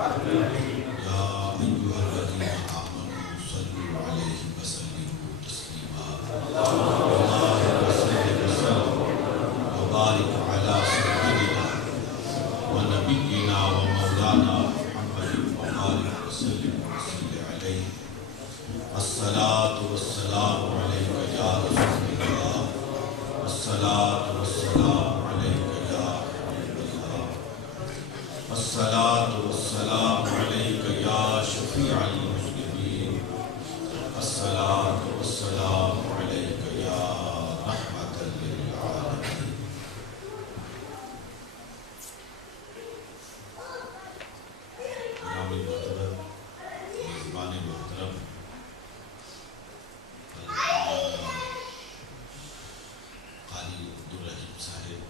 یا ایھا الذین آمنوا صلوا علیہ وسلموا تسلیما اللہم صل وسلم وبارک علی سیدنا ونبینا ومولانا محمد وبارک وسلم وصلی علیہ الصلاۃ والسلام علیک یا رسول اللہ الصلاۃ والسلام علیک یا حبیب اللہ الصلاۃ والسلام علیک یا شفیع المذنبین الصلاۃ والسلام علیک یا رحمۃ للعالمین۔ جناب محترم میزبان محترم قاری عبدالرحیم صاحب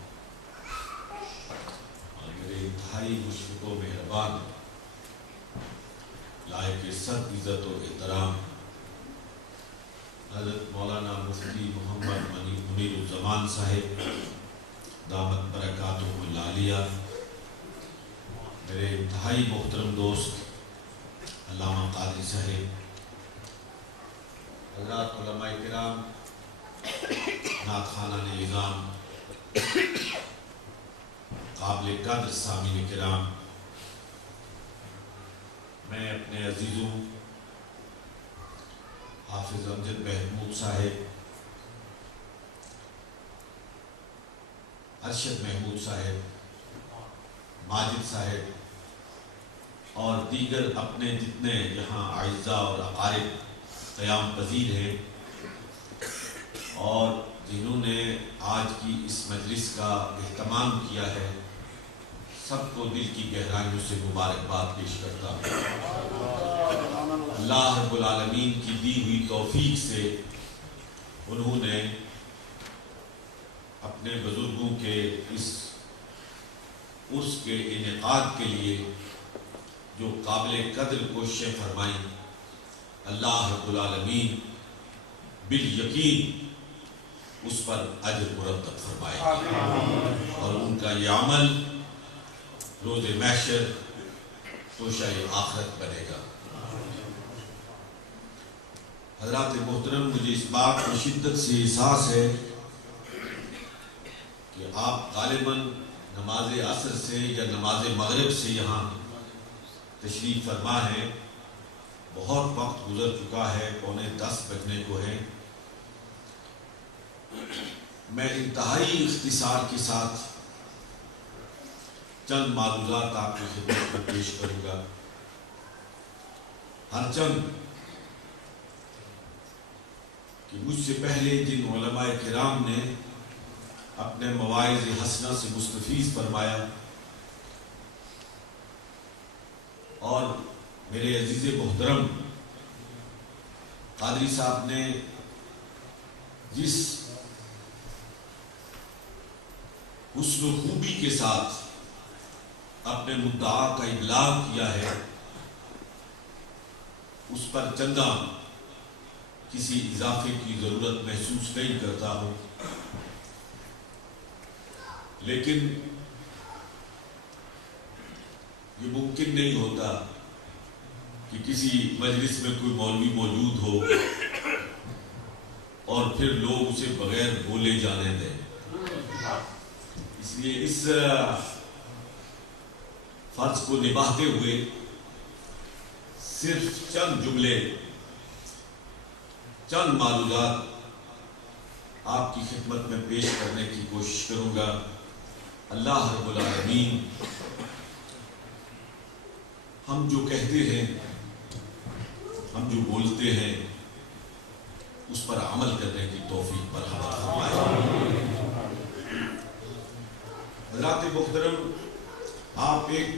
اور میرے انتہائی مشفق و مہربان لائق سخت عزت و احترام حضرت مولانا مفتی محمد منیر الزمان صاحب دامت برکاتہ العالیہ، میرے انتہائی محترم دوست علامہ قادری صاحب، حضرات علماء کرام، نعت خوانان نظام، قابل قدر سامعین کرام، میں اپنے عزیزوں حافظ امجد محمود صاحب، ارشد محمود صاحب، ماجد صاحب اور دیگر اپنے جتنے یہاں اعزاء اور اقارب قیام پذیر ہیں اور جنہوں نے آج کی اس مجلس کا اہتمام کیا ہے، سب کو دل کی گہرائیوں سے مبارکباد پیش کرتا ہوں۔ اللہ رب العالمین کی دی ہوئی توفیق سے انہوں نے اپنے بزرگوں کے اس عرس کے انعقاد کے لیے جو قابل قدر کوششیں فرمائیں، اللہ رب العالمین بالیقین اس پر اجر مرتب فرمائے اور ان کا یہ عمل روز محشر توشہ آخرت بنے گا۔ حضرات محترم، مجھے اس بات کی شدت سے احساس ہے کہ آپ غالباً نماز عصر سے یا نماز مغرب سے یہاں تشریف فرما ہے، بہت وقت گزر چکا ہے، 9:45 بجنے کو ہے۔ میں انتہائی اختصار کے ساتھ چند معلومات آپ کی خدمت میں پیش کروں گا۔ ہر چند کہ مجھ سے پہلے جن علماء کرام نے اپنے مواعظ حسنہ سے مستفیض فرمایا اور میرے عزیز محترم قادری صاحب نے جس حسن و خوبی کے ساتھ اپنے مدعا کا ابلاغ کیا ہے، اس پر چندہ کسی اضافے کی ضرورت محسوس نہیں کرتا ہوں، لیکن یہ ممکن نہیں ہوتا کہ کسی مجلس میں کوئی مولوی موجود ہو اور پھر لوگ اسے بغیر بولے جانے دیں۔ اس لیے اس فرض کو نبھاتے ہوئے صرف چند جملے، چند معلومات آپ کی خدمت میں پیش کرنے کی کوشش کروں گا۔ اللہ رب العالمین ہم جو کہتے ہیں، ہم جو بولتے ہیں، اس پر عمل کرنے کی توفیق برحمت فرمائے۔ حضرات محترم، آپ ایک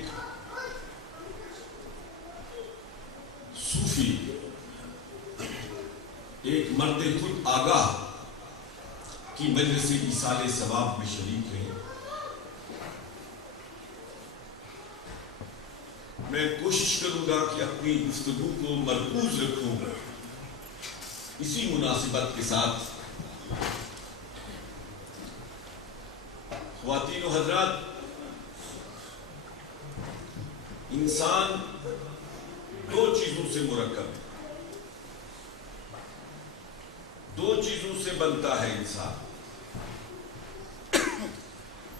صوفی، ایک مرد خود آگاہ کی مجلس ایصال ثواب میں شریک ہیں۔ میں کوشش کروں گا کہ اپنی گفتگو کو مرکوز رکھوں اسی مناسبت کے ساتھ۔ خواتین و حضرات، انسان دو چیزوں سے مرکب ہے، دو چیزوں سے بنتا ہے انسان.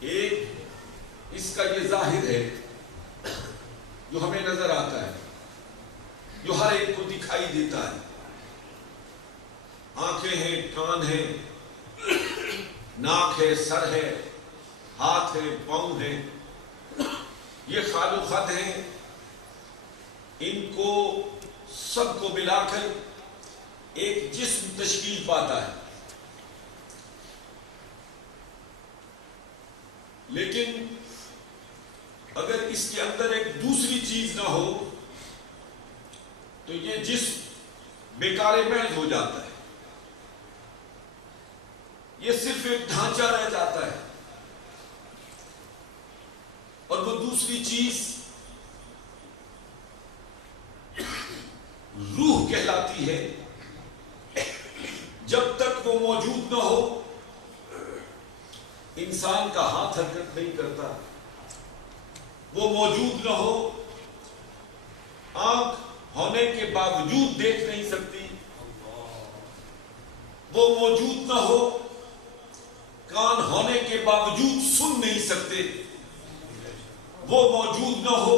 ایک اس کا یہ ظاہر ہے جو ہمیں نظر آتا ہے، جو ہر ایک کو دکھائی دیتا ہے. آنکھیں ہیں، کان ہیں، ناک ہے، سر ہے، ہاتھ ہے، پاؤں ہے، یہ خال و خط ہیں. ان کو سب کو ملا کر ایک جسم تشکیل پاتا ہے. لیکن اگر اس کے اندر ایک دوسری چیز نہ ہو تو یہ جسم بیکار محض ہو جاتا ہے. یہ صرف ایک ڈھانچہ رہ جاتا ہے. اور وہ دوسری چیز روح کہلاتی ہے. جب تک وہ موجود نہ ہو انسان کا ہاتھ حرکت نہیں کرتا، وہ موجود نہ ہو آنکھ ہونے کے باوجود دیکھ نہیں سکتی، وہ موجود نہ ہو کان ہونے کے باوجود سن نہیں سکتے، وہ موجود نہ ہو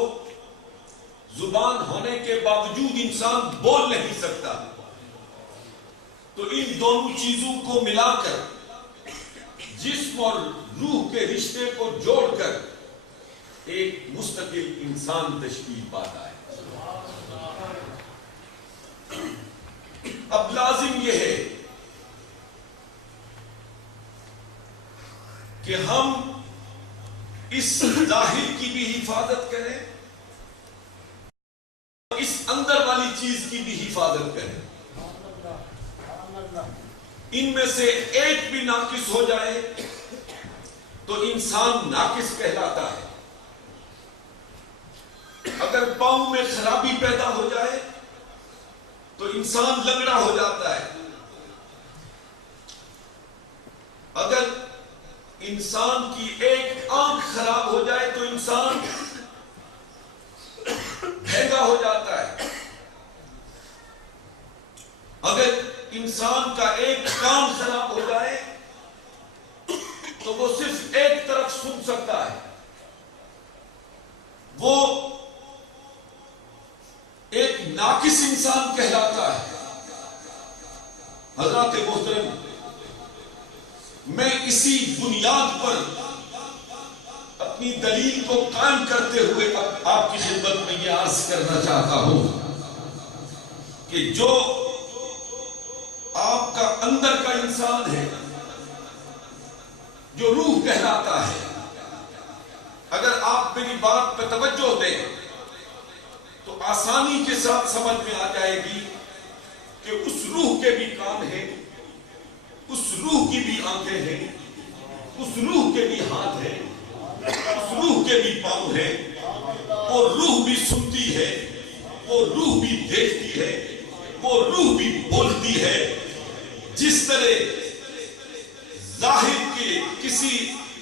زبان ہونے کے باوجود انسان بول نہیں سکتا. تو ان دونوں چیزوں کو ملا کر جسم اور روح کے رشتے کو جوڑ کر ایک مستقل انسان تشکیل پاتا ہے. اب لازم یہ ہے کہ ہم اس ظاہر کی بھی حفاظت کریں، اس اندر والی چیز کی بھی حفاظت کریں. ان میں سے ایک بھی ناقص ہو جائے تو انسان ناقص کہلاتا ہے. اگر پاؤں میں خرابی پیدا ہو جائے تو انسان لنگڑا ہو جاتا ہے. اگر انسان کی ایک آنکھ خراب ہو جائے تو انسان بھیگا ہو جاتا ہے. اگر انسان کا ایک کان خراب ہو جائے تو وہ صرف ایک طرف سن سکتا ہے. وہ ایک ناقص انسان کہلاتا ہے. حضرات محترم، میں اسی بنیاد پر اپنی دلیل کو قائم کرتے ہوئے آپ کی خدمت میں یہ عرض کرنا چاہتا ہوں کہ جو آپ کا اندر کا انسان ہے، جو روح کہلاتا ہے، اگر آپ میری بات پہ توجہ دیں تو آسانی کے ساتھ سمجھ میں آ جائے گی کہ اس روح کے بھی کان ہیں، اس روح کی بھی آنکھیں ہیں، اس روح کے بھی ہاتھ ہیں، اس روح کے بھی پاؤں ہیں. وہ روح بھی سنتی ہے، وہ روح بھی دیکھتی ہے، وہ روح بھی بولتی ہے. جس طرح ظاہر کے کسی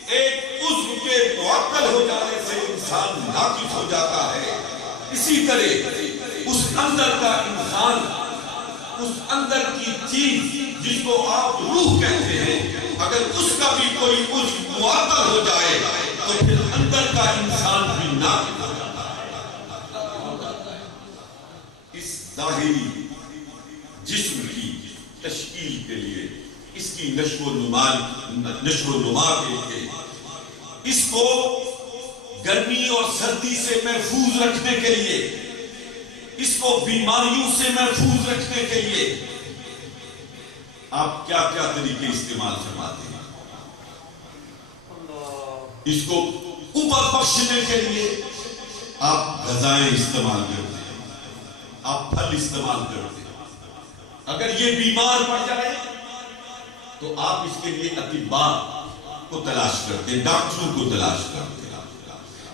ایک عضو کے معطل ہو جانے سے انسان ناقص ہو جاتا ہے، اسی طرح اس اندر کا انسان، اس اندر کی چیز جس کو آپ روح کہتے ہیں، اگر اس کا بھی کوئی عضو معطل ہو جائے تو پھر اندر کا انسان بھی ناقص ہو جاتا ہے. اس ظاہری جسم کی تشکیل کے لیے، اس کی نشو و نما کے لیے، اس کو گرمی اور سردی سے محفوظ رکھنے کے لیے، اس کو بیماریوں سے محفوظ رکھنے کے لیے آپ کیا کیا طریقے استعمال فرماتے ہیں؟ اس کو قوت بخشنے کے لیے آپ غذائیں استعمال کرتے ہیں، آپ پھل استعمال کرتے ہیں. اگر یہ بیمار پڑ جائے تو آپ اس کے لیے اطباء کو تلاش کرتے ہیں، ڈاکٹروں کو تلاش کرتے ہیں.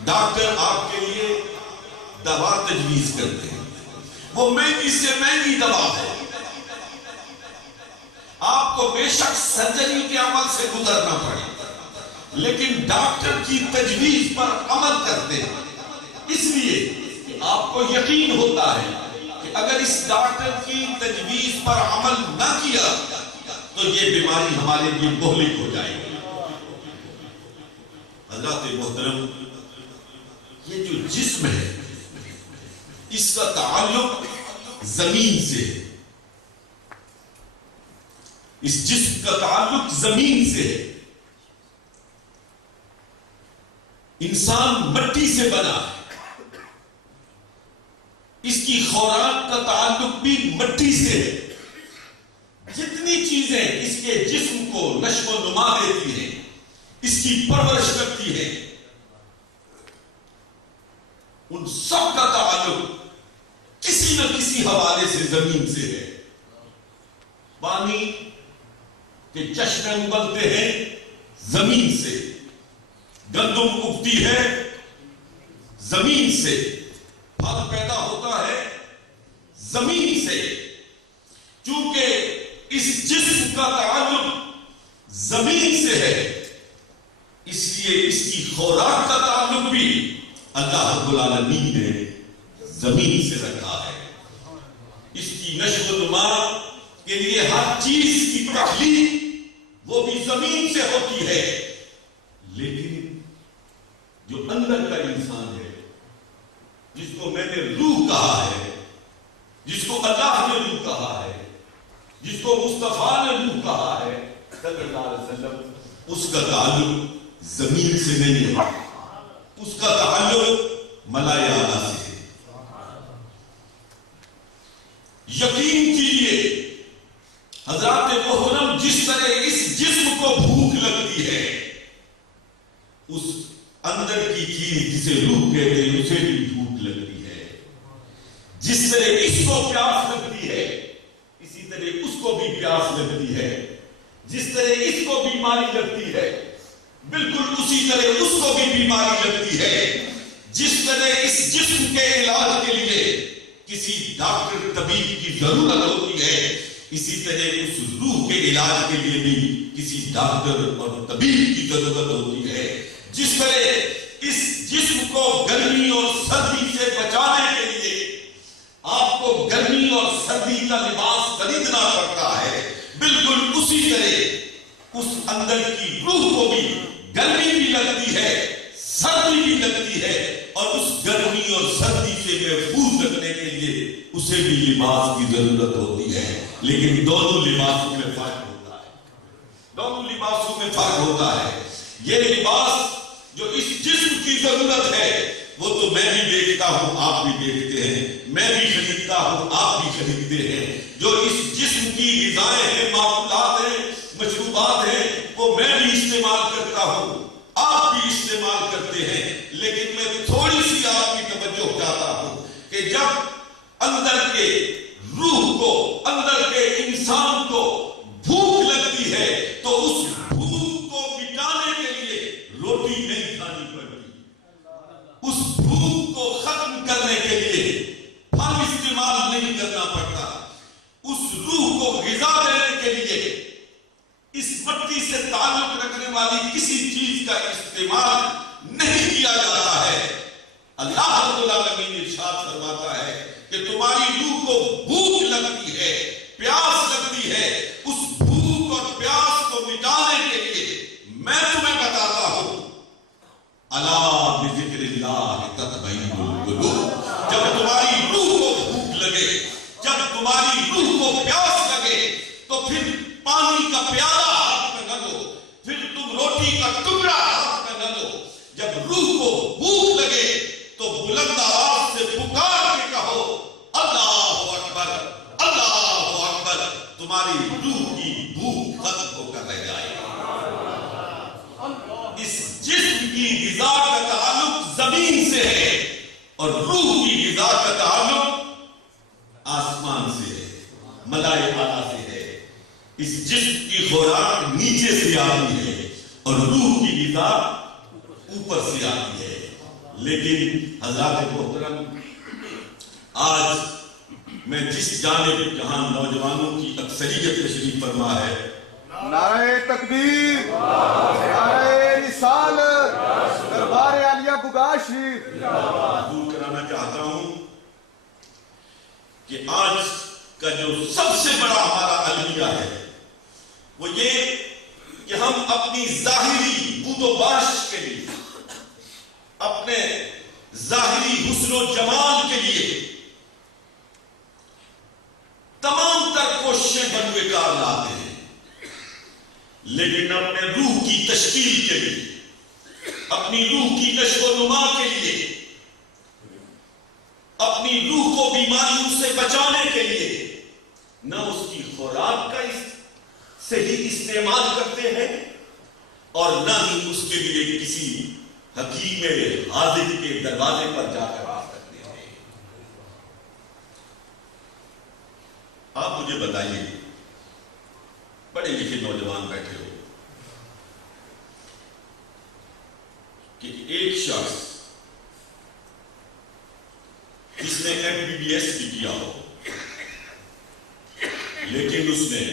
ڈاکٹر آپ کے لیے دوا تجویز کرتے ہیں، وہ مہنگی سے مہنگی دوا ہے. آپ کو بے شک سرجری کے عمل سے گزرنا پڑے لیکن ڈاکٹر کی تجویز پر عمل کرتے ہیں، اس لیے آپ کو یقین ہوتا ہے کہ اگر اس ڈاکٹر کی تجویز پر عمل نہ کیا تو یہ بیماری ہمارے لیے مہلک ہو جائے گی۔ حضرات محترم، یہ جو جسم ہے اس کا تعلق زمین سے ہے، اس جسم کا تعلق زمین سے ہے۔ انسان مٹی سے بنا ہے، اس کی خوراک کا تعلق بھی مٹی سے ہے۔ جتنی چیزیں اس کے جسم کو نشو و نما دیتی ہیں، اس کی پرورش کرتی ہیں، ان سب کا تعلق کسی نہ کسی حوالے سے زمین سے ہے۔ پانی کے چشمے ابلتے ہیں زمین سے، گندم اگتی ہے زمین سے، پھل پیدا ہوتا ہے زمین سے۔ چونکہ اس جسم کا تعلق زمین سے ہے، اس لیے اس کی خوراک کا تعلق بھی اللہ رب العالمین نے زمین سے رکھا ہے۔ اس کی نشو و نما کے لیے ہر چیز کی تخلیق وہ بھی زمین سے ہوتی ہے، لیکن جو اندر کا انسان ہے، جس کو میں نے روح کہا ہے، جس کو اللہ نے روح کہا ہے، جس کو مصطفیٰ نے روح کہا ہے صلی اللہ علیہ وسلم، اس کا تعلق زمین سے نہیں ہے، اس کا تعلق ملائے اعلیٰ سے ہے۔ یقین کیجیے حضرات محترم، جس طرح اس جسم کو بھوک لگتی ہے، اس اندر کی چیز جسے روح کہتے ہیں اسے بھی بھوک لگتی ہے۔ جس طرح اس کو پیاس لگتی ہے، اسی طرح اس کو بھی پیاس لگتی ہے۔ جس طرح اس کو بیماری لگتی ہے، بالکل اسی طرح اس کو بھی بیماری لگتی ہے۔ جس طرح اس جسم کے علاج کے لیے کسی ڈاکٹر طبیب کی ضرورت ہوتی ہے، اسی طرح اس روح کے علاج کے لیے بھی کسی ڈاکٹر اور طبیب کی ضرورت ہوتی ہے۔ جس طرح اس جسم کو گرمی اور سردی سے بچانے کے لیے آپ کو گرمی اور سردی کا لباس خریدنا پڑتا ہے، بالکل اسی طرح اس اندر کی روح کو بھی گرمی بھی لگتی ہے، سردی بھی لگتی ہے، اور اس گرمی اور سردی سے محفوظ رکھنے کے لیے اسے بھی لباس کی ضرورت ہوتی ہے۔ لیکن دونوں لباسوں میں فرق ہوتا ہے، دونوں لباسوں میں فرق ہوتا ہے۔ یہ لباس جو اس جسم کی ضرورت ہے وہ تو میں بھی دیکھتا ہوں، آپ بھی دیکھتے ہیں، میں بھی خریدتا ہوں، آپ بھی خریدتے ہیں۔ جو اس جسم کی غذائیں ہیں، معقولات ہیں، مشروبات ہیں، وہ میں بھی استعمال کرتا ہوں، آپ بھی استعمال کرتے ہیں۔ لیکن میں تھوڑی سی آپ کی توجہ چاہتا ہوں کہ جب اندر کے روح کو، اندر کے انسان کو بھوک لگتی ہے تو اس بھوک کو مٹانے کے لیے روٹی نہیں کھانی پڑتی، اس بھوک کو ختم کرنے کے لیے پھل استعمال نہیں کرنا پڑتا، اس روح کو غذا دینے کے لیے اس مٹی سے تعلق رکھنے والی کسی چیز کا استعمال نہیں کیا جاتا ہے۔ اللہ رب العالمین ارشاد فرماتا ہے کہ تمہاری روح کو بھوک لگتی ہے، پیاس لگتی ہے، اس بھوک اور پیاس کو مٹانے کے لیے میں تمہیں بتاتا ہوں، الا بذکر اللہ تطمئن القلوب۔ جب تمہاری روح کو بھوک لگے، جب تمہاری روح کو پیاس لگے تو پھر پانی کا پیالہ ہاتھ میں نہ لو، پھر تم روٹی کا ٹکڑا ہاتھ میں نہ لو۔ جب روح کو بھوک لگے تو بلند آواز سے پکار کے کہو اللہ اکبر، اللہ اکبر، تمہاری روح کی بھوک ختم ہو کر رہ جائے گی۔ اس جسم کی غذا کا تعلق زمین سے ہے اور روح کی غذا کا تعلق آسمان سے ہے، ملائے اعلیٰ سے ہے۔ اس جسم کی خوراک نیچے سے آتی ہے اور روح کی غذا اوپر سے آتی ہے۔ لیکن حضرات محترم، آج میں جس جانب جہاں نوجوانوں کی اکثریت تشریف فرما ہے، نعرہ تکبیر، نعرہ رسالت، دربار عالیہ گگاش تشریف دور کرانا چاہتا ہوں کہ آج کا جو سب سے بڑا ہمارا المیہ ہے وہ یہ کہ ہم اپنی ظاہری بود و باش کے لیے، اپنے ظاہری حسن و جمال کے لیے تمام تر کوششیں بنوے کار لاتے ہیں، لیکن اپنے روح کی تشکیل کے لیے، اپنی روح کی نشو و نما کے لیے، اپنی روح کو بیماریوں سے بچانے کے لیے نہ اس کی خوراک کا صحیح استعمال کرتے ہیں اور نہ ہی اس کے لیے کسی حکیم حاذق کے دروازے پر جا کر بات کرتے ہیں۔ آپ مجھے بتائیے، پڑھے لکھے نوجوان بیٹھے ہو، کہ ایک شخص جس نے MBBS بھی کیا ہو لیکن اس نے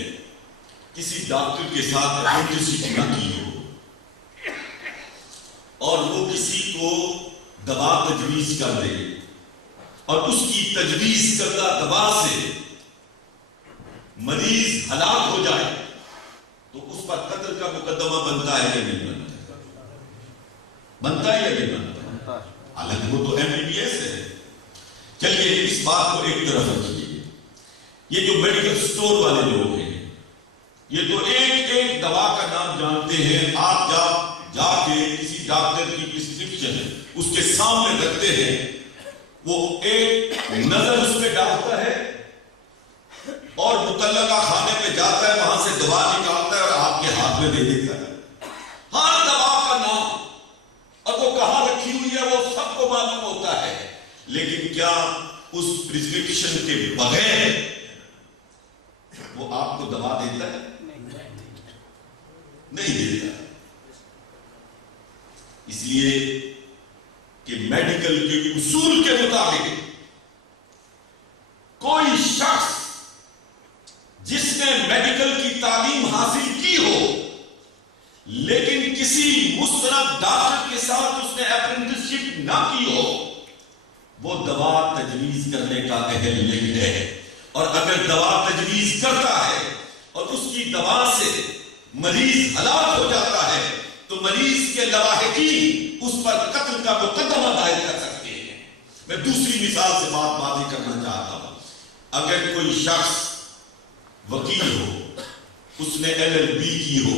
کسی ڈاکٹر کے ساتھ اپرینٹسشپ نہ کی ہو اور وہ کسی کو دوا تجویز کر دے اور اس کی تجویز کردہ دوا سے مریض ہلاک ہو جائے تو اس پر قتل کا مقدمہ بنتا ہے یا نہیں بنتا؟ بنتا ہے یا نہیں بنتا؟ حالانکہ وہ تو MBBS ہے۔ چلیے اس بات کو ایک طرف رکھیے، یہ جو میڈیکل سٹور والے لوگ ہیں یہ تو ایک ایک دوا کا نام جانتے ہیں، آپ جا کے کسی ڈاکٹر کی پرسکرپشن اس کے سامنے رکھتے ہیں، وہ ایک نظر اس پہ ڈالتا ہے اور متعلقہ خانے پہ جاتا ہے، وہاں سے دوا نکالتا ہے اور آپ کے ہاتھ میں دے دیتا ہے۔ ہر دوا کا نام اور وہ کہاں رکھی ہوئی ہے وہ سب کو معلوم ہوتا ہے، لیکن کیا اس پرسکرپشن کے بغیر وہ آپ کو دوا دیتا ہے؟ نہیں دیتا۔ اس لیے کہ میڈیکل کے اصول کے مطابق کوئی شخص جس نے میڈیکل کی تعلیم حاصل کی ہو لیکن کسی مستند ڈاکٹر کے ساتھ اس نے اپرینٹسشپ نہ کی ہو، وہ دوا تجویز کرنے کا اہل نہیں ہے، اور اگر دوا تجویز کرتا ہے اور اس کی دوا سے مریض ہلاک ہو جاتا ہے تو مریض کے لواحقین اس پر قتل کا مقدمہ دائر کر سکتے ہیں۔ میں دوسری مثال سے بات واضح کرنا چاہتا ہوں، اگر کوئی شخص وکیل ہو، اس نے LLB کی ہو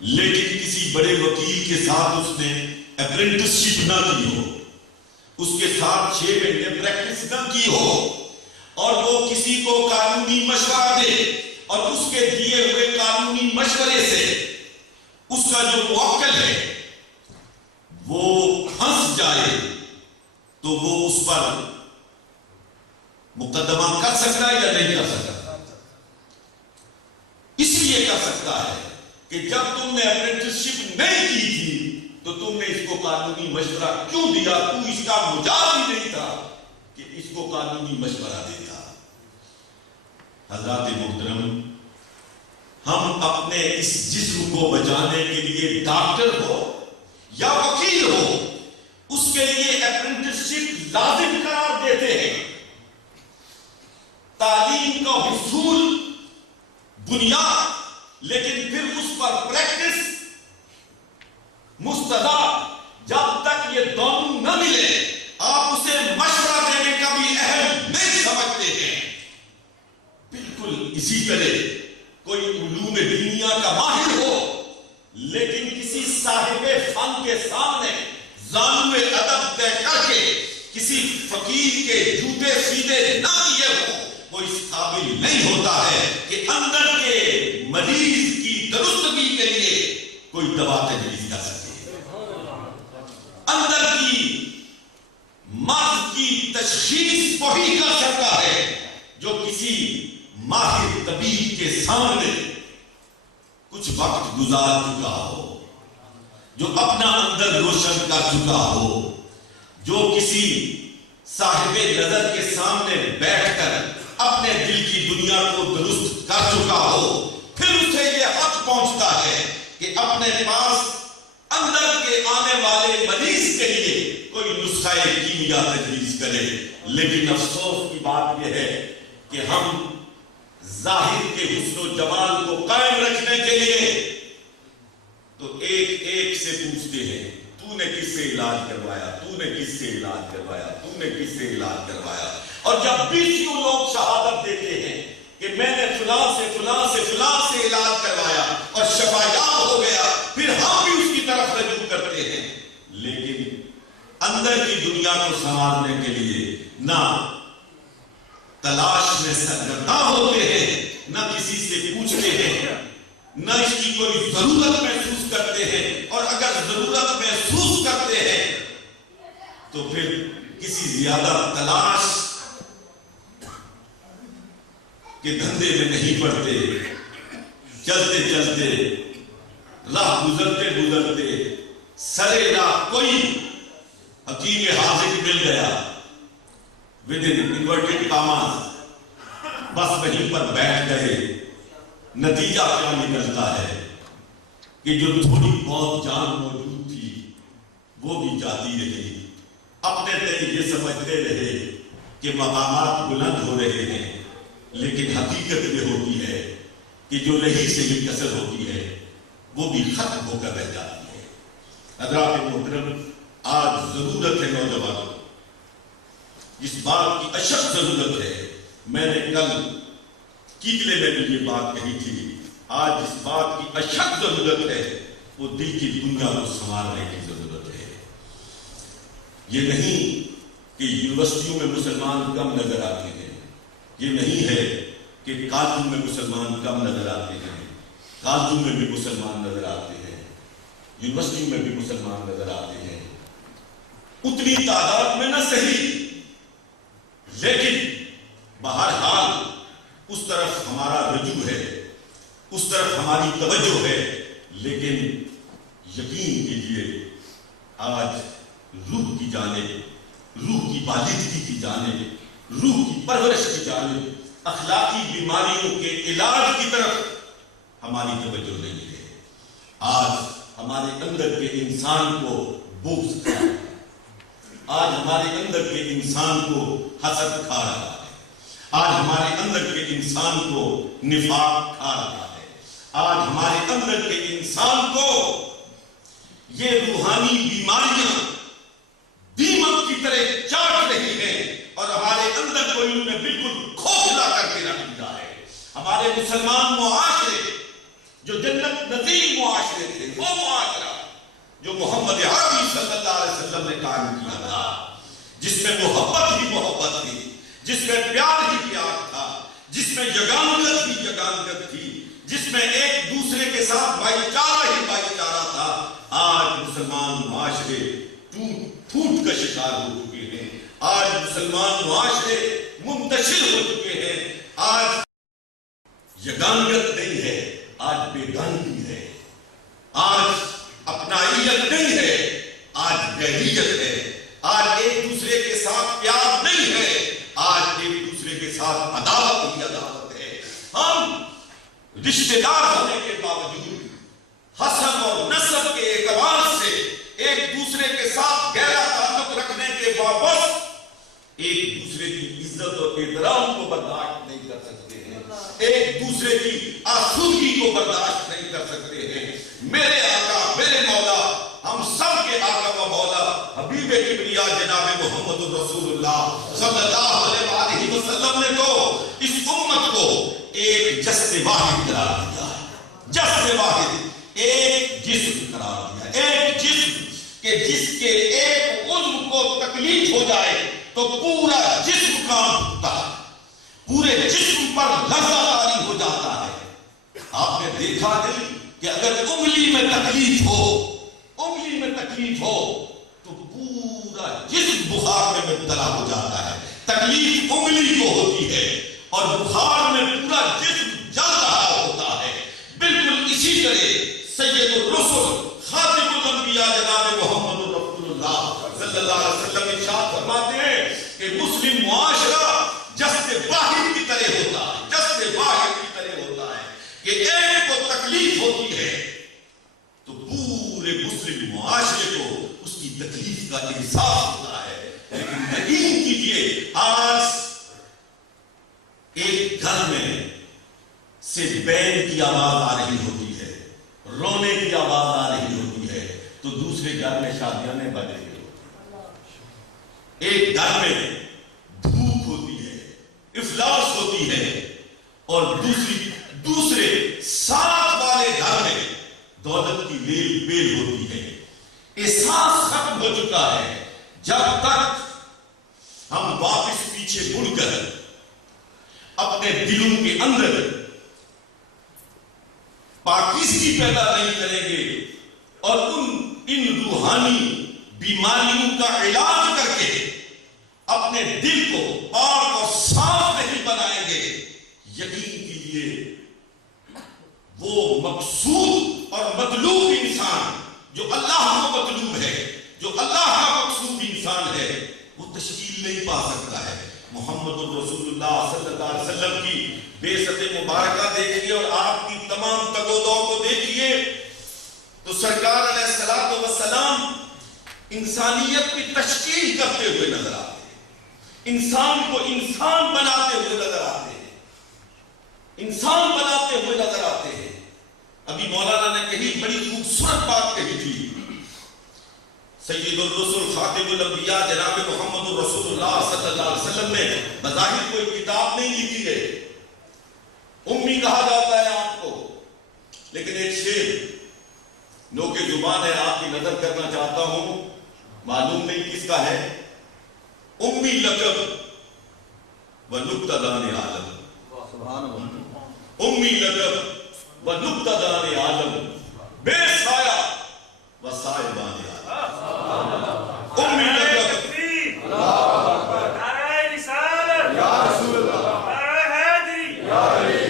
لیکن کسی بڑے وکیل کے ساتھ اس نے اپرینٹسشپ نہ کی ہو، اس کے ساتھ 6 مہینے پریکٹس نہ کی ہو اور وہ کسی کو قانونی مشورہ دے اور اس کے دیے ہوئے قانونی مشورے سے اس کا جو موکل ہے وہ پھنس جائے تو وہ اس پر مقدمہ کر سکتا ہے یا نہیں کر سکتا؟ اس لیے کر سکتا ہے کہ جب تم نے اپرینٹسشپ نہیں کی تھی تو تم نے اس کو قانونی مشورہ کیوں دیا؟ تو اس کا مجاز ہی نہیں تھا کہ اس کو قانونی مشورہ دیتا۔ حضرات محترم، ہم اپنے اس جسم کو بچانے کے لیے ڈاکٹر ہو یا وکیل ہو اس کے لیے اپرینٹسشپ لازم قرار دیتے ہیں۔ تعلیم کا حصول بنیاد، لیکن پھر اس پر پریکٹس مستداد، جب تک یہ دونوں نہ ملے آپ اسے مشورہ دینے کا بھی اہم نہیں سمجھتے ہیں۔ بالکل اسی طرح کوئی علوم دینیا کا ماہر ہو لیکن کسی صاحب فن کے سامنے زانو ادب طے کر کے کسی فقیر کے جوتے سیدھے نہ کیے ہو، وہ اس قابل نہیں ہوتا ہے کہ اندر کے مریض کی درستگی کے لیے کوئی دوا تجویز کر سکے۔ اندر کی مرض کی تشخیص وہی کر سکتا ہے جو کسی ماہر طبیب کے سامنے کچھ وقت گزار چکا ہو، جو اپنا اندر روشن کر چکا ہو، جو کسی صاحب نظر کے سامنے بیٹھ کر اپنے دل کی دنیا کو درست کر چکا ہو، پھر اسے یہ حق پہنچتا ہے کہ اپنے پاس اندر کے آنے والے مریض کے لیے کوئی نسخہ کیمیا تجویز کرے، لیکن افسوس کی بات یہ ہے کہ ہم ظاہر کے حسن و جمال کو قائم رکھنے کے لیے تو ایک ایک سے پوچھتے ہیں تو نے کس سے علاج کروایا، تو نے کس سے علاج کروایا، تو نے کس سے علاج کروایا. اور جب 20 لوگ شہادت دیتے ہیں کہ میں نے فلاں سے فلاں سے فلاں سے علاج کروایا اور شفا یاب ہو گیا، پھر ہم بھی اس کی طرف رجوع کرتے ہیں. لیکن اندر کی دنیا کو سنوارنے کے لیے نہ تلاش میں سرگرداں ہوتے ہیں، نہ کسی سے پوچھتے ہیں، نہ اس کی کوئی ضرورت محسوس کرتے ہیں، اور اگر ضرورت محسوس کرتے ہیں تو پھر کسی زیادہ تلاش کے دھندے میں نہیں پڑتے. چلتے چلتے راہ گزرتے گزرتے سرے راہ کوئی حکیم حاضر مل گیا ودن انورٹڈ کاماز، بس وہیں پر بیٹھ گئے. نتیجہ کیا نکلتا ہے کہ جو تھوڑی بہت جان موجود تھی وہ بھی جاتی رہی. اپنے تئیں یہ سمجھتے رہے کہ مقامات بلند ہو رہے ہیں، لیکن حقیقت یہ ہوتی ہے کہ جو رہی سے ہی کسر ہوتی ہے وہ بھی ختم ہو کر رہ جاتی ہے. حضرات محترم، آج ضرورت ہے نوجوانوں، جس بات کی اشد ضرورت ہے، میں نے کل کیکلے میں بھی یہ بات کہی تھی، آج جس بات کی اشد ضرورت ہے وہ دل کی دنیا کو سنوارنے کی ضرورت ہے. یہ نہیں کہ یونیورسٹیوں میں مسلمان کم نظر آتے ہیں، یہ نہیں ہے کہ کالجوں میں مسلمان کم نظر آتے ہیں، کالجوں میں بھی مسلمان نظر آتے ہیں، یونیورسٹیوں میں بھی مسلمان نظر آتے ہیں، اتنی تعداد میں نہ صحیح، لیکن بہرحال اس طرف ہمارا رجوع ہے، اس طرف ہماری توجہ ہے. لیکن یقین کیجیے آج روح کی جانب، روح کی بالغی کی جانب، روح کی پرورش کی جانب، اخلاقی بیماریوں کے علاج کی طرف ہماری توجہ نہیں ہے. آج ہمارے اندر کے انسان کو بغض کھا رہا ہے، آج ہمارے اندر کے انسان کو حسد کھا رہا ہے، آج ہمارے اندر کے انسان کو نفاق کھا رہا ہے، آج ہمارے اندر کے انسان کو یہ روحانی بیماریاں دیمک کی طرح چاٹ رہی ہیں، اور ہمارے اندر کو انہوں نے بالکل کھوکھلا کر کے رکھ دیا ہے. ہمارے مسلمان معاشرے جو جنت نظیر معاشرے تھے، وہ معاشرہ جو محمد عربی صلی اللہ علیہ وسلم نے قائم کیا تھا، جس میں محبت ہی محبت تھی، جس میں پیار ہی پیار تھا، جس میں یگانگت ہی یگانگت تھی، جس میں ایک دوسرے کے ساتھ بھائی چارہ ہی بھائی چارہ تھا، آج مسلمان معاشرے ٹوٹ پھوٹ کا شکار ہو چکے ہیں. آج مسلمان معاشرے منتشر ہو چکے ہیں. آج یگانگت نہیں ہے، آج بیگانگی ہے. آج اپنائیت نہیں ہے، آج غیریت ہے. آج ایک دوسرے کے ساتھ پیار نہیں ہے، آج ایک دوسرے کے ساتھ عداوت ہی عداوت ہے. ہم رشتہ دار ہونے کے باوجود حسب اور نسب کے اعتبار سے ایک دوسرے کے ساتھ گہرا تعلق رکھنے کے باوجود ایک دوسرے کی عزت اور احترام کو برداشت نہیں کر سکتے ہیں، ایک دوسرے کی آسودگی کو برداشت نہیں کر سکتے ہیں. میرے آقا، میرے مولا، ہم سب کے آقا و مولا حبیب کبریا جناب محمد رسول اللہ صلی اللہ علیہ وسلم نے تو اس امت کو ایک جسد واحد قرار دیا ہے. جسد واحد، ایک جسم قرار دیا، ایک جسم کہ جس کے ایک عضو کو تکلیف ہو جائے تو پورا جسم کام ہوتا ہے، پورے جسم پر لرزہ طاری ہو جاتا ہے. آپ نے دیکھا نہیں کہ اگر انگلی میں تکلیف ہو، انگلی میں تکلیف ہو تو پورا جسم بخار میں مبتلا ہو جاتا ہے. تکلیف انگلی کو ہوتی ہے اور بخار میں پورا جسم جل رہا ہوتا ہے. بالکل اسی طرح سید الرسل خاتم الانبیاء جناب محمد رسول اللہ صلی اللہ علیہ وسلم ارشاد فرماتے ہیں کہ مسلم معاشرہ جسد واحد کی طرح ہوتا ہے، جسد واحد کی طرح ہوتا ہے کہ ایک کو تکلیف ہوتی ہے تو پورے مسلم حاشیے کو اس کی تکلیف کا احساس ہوتا ہے. لیکن یقین کیجیے آج ایک گھر میں سے بین کی آواز آ رہی ہوتی ہے, رونے کی آواز آ رہی ہوتی ہے, تو دوسرے گھر میں شادیاں نہیں بج رہی ہوتی. ایک گھر میں بھوک ہوتی ہے, افلاس ہوتی ہے, اور دوسرے ساتھ والے گھر میں دولت کی لیل بیل ہوتی ہے. احساس ختم ہو چکا ہے. جب تک ہم واپس پیچھے مڑ کر اپنے دلوں کے اندر پاکیزگی پیدا نہیں کریں گے اور ان روحانی بیماریوں کا علاج کر کے اپنے دل کو پاک اور صاف نہیں بنائیں گے, یقین کیجیے وہ مقصود اور مطلوب انسان جو اللہ کو مطلوب ہے, جو اللہ کا مقصود انسان ہے, وہ تشکیل نہیں پا سکتا ہے. محمد رسول اللہ صلی اللہ علیہ وسلم کی بعثت مبارکہ دیکھیے اور آپ کی تمام تگ و دو کو دیکھیے تو سرکار علیہ الصلوۃ والسلام انسانیت کی تشکیل کرتے ہوئے نظر آتے ہیں, انسان کو انسان بناتے ہوئے نظر آتے ہیں, انسان بناتے ہوئے نظر آتے ہیں. ابھی مولانا نے کہی بڑی خوبصورت بات کہی تھی. سید الرسل خاتم الانبیاء جناب محمد رسول اللہ صلی اللہ علیہ وسلم نے بظاہر کوئی کتاب نہیں لکھی ہے, امی کہا جاتا ہے آپ کو, لیکن ایک شعر نوکے زبان ہے, آپ کی نظر کرنا چاہتا ہوں, معلوم نہیں کس کا ہے. امی لقب و نکتہ دان عالم, امی لقب و نکتہ دان عالم, بے سایہ و سائبان عالم. امی لقب نعرہ رسالت یا رسول اللہ, نعرہ حیدری یا علی.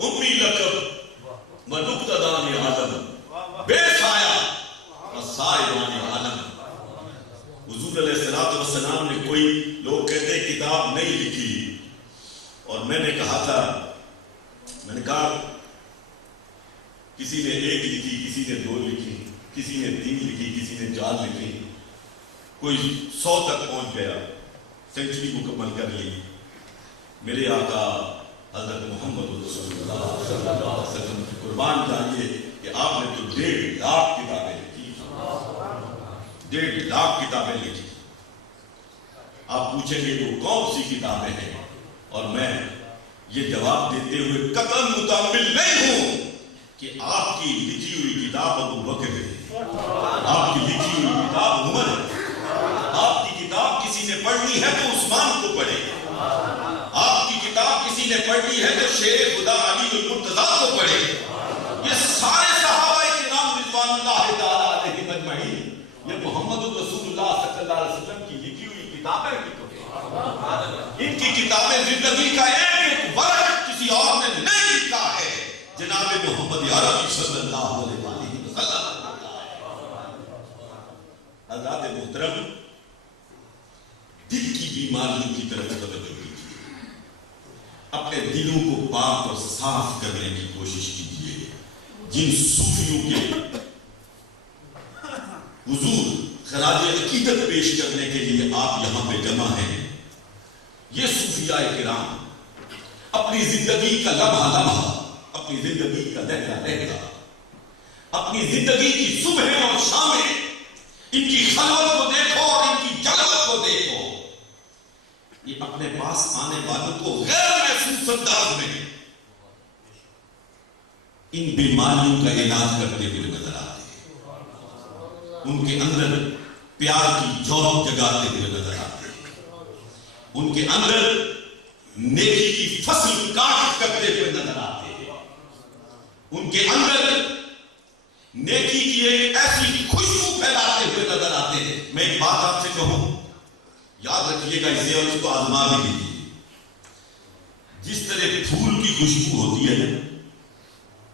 امی لقب و نکتہ دان عالم, بے سایہ و سائبان عالم. حضور علیہ الصلوۃ والسلام نے, کوئی لوگ کہتے ہیں کتاب نہیں لکھی, اور میں نے کہا تھا, میں نے کہا کسی نے ایک لکھی, کسی نے دو لکھی, کسی نے 3 لکھی, کسی نے 4 لکھی, کوئی 100 تک پہنچ گیا, سینچری مکمل کر لی. میرے آقا حضرت محمد رسول اللہ صلی اللہ علیہ وسلم کی قربان جائیے کہ آپ نے تو 1.5 لاکھ کتابیں لکھی, 1.5 لاکھ کتابیں لکھی. آپ پوچھیں گے وہ کون سی کتابیں ہیں, اور میں یہ جواب دیتے ہوئے قطعاً متعمل نہیں ہوں کہ آپ کی لکھی ہوئی کتاب ابو بکر ہے, آپ کی لکھی ہوئی کتاب عمر ہے, آپ کی کتاب کسی نے پڑھنی ہے تو عثمان کو پڑھے, آپ کی کتاب کسی نے پڑھنی ہے تو شیر خدا علی المرتضیٰ کو پڑھے. یہ سارے صحابہ کرام رضوان اللہ تعالیٰ علیہم اجمعین, یہ محمد رسول اللہ صلی اللہ علیہ وسلم کی لکھی ہوئی کتابیں ہیں. ان کی کتابیں زندگی کا ایک ورق کسی اور نے نہیں لکھا ہے, جناب محمد عربی صلی اللہ علیہ وسلم. حضرات محترم, دل کی بیماریوں کی طرف توجہ کیجیے, اپنے دلوں کو پاک اور صاف کرنے کی کوشش کیجیے. جن صوفیوں کے حضور خراج عقیدت پیش کرنے کے لیے آپ یہاں پہ جمع ہیں, یہ صوفیاء کرام اپنی زندگی کا لمحہ لمحہ, اپنی زندگی کا لہجہ لہجہ, اپنی زندگی کی صبح اور شامیں, ان کی خلوت کو دیکھو اور ان کی جلوت کو دیکھو, یہ اپنے پاس آنے والوں کو غیر محسوس انداز میں ان بیماریوں کا علاج کرتے ہوئے نظر آتے ہیں, ان کے اندر پیار کی جوت جگاتے ہوئے نظر آتے ہیں, ان کے اندر نیکی کی فصل کاشت کرتے ہوئے نظر آتے ہیں, ان کے اندر نیکی کی ایک ایسی خوشبو پھیلاتے ہوئے نظر آتے ہیں. میں ایک بات آپ سے کہوں, یاد رکھیے گا اسے اور اس کو آزما بھی لیجیے. جس طرح پھول کی خوشبو ہوتی ہے,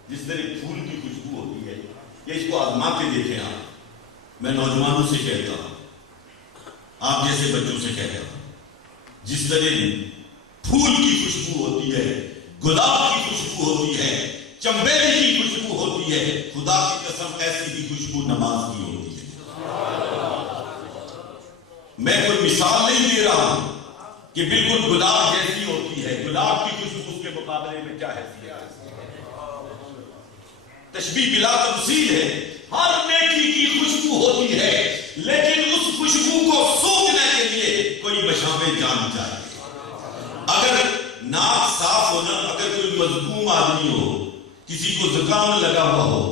جس طرح پھول کی خوشبو ہوتی ہے, یہ اس کو آزما کے دیکھیں آپ. میں نوجوانوں سے کہتا ہوں, آپ جیسے بچوں سے کہتا ہوں, جس طرح پھول کی خوشبو ہوتی ہے, گلاب کی خوشبو ہوتی ہے, چمبیلی کی خوشبو ہوتی ہے، خدا کی قسم ایسی ہی خوشبو نماز کی ہوتی ہے۔ میں کوئی مثال نہیں دے رہا ہوں کہ بالکل گلاب جیسی ہوتی ہے، گلاب کی خوشبو اس کے مقابلے میں کیا حیثیت ہے؟ تشبیہ بلا تمثیل ہے۔ ہر نیکی کی خوشبو ہوتی ہے، لیکن اس خوشبو کو سونگھنے کے لیے کوئی مشامے جان چاہیے۔ اگر ناک صاف ہونا، اگر کوئی مذموم آدمی ہو، کسی کو زکام لگا ہوا ہو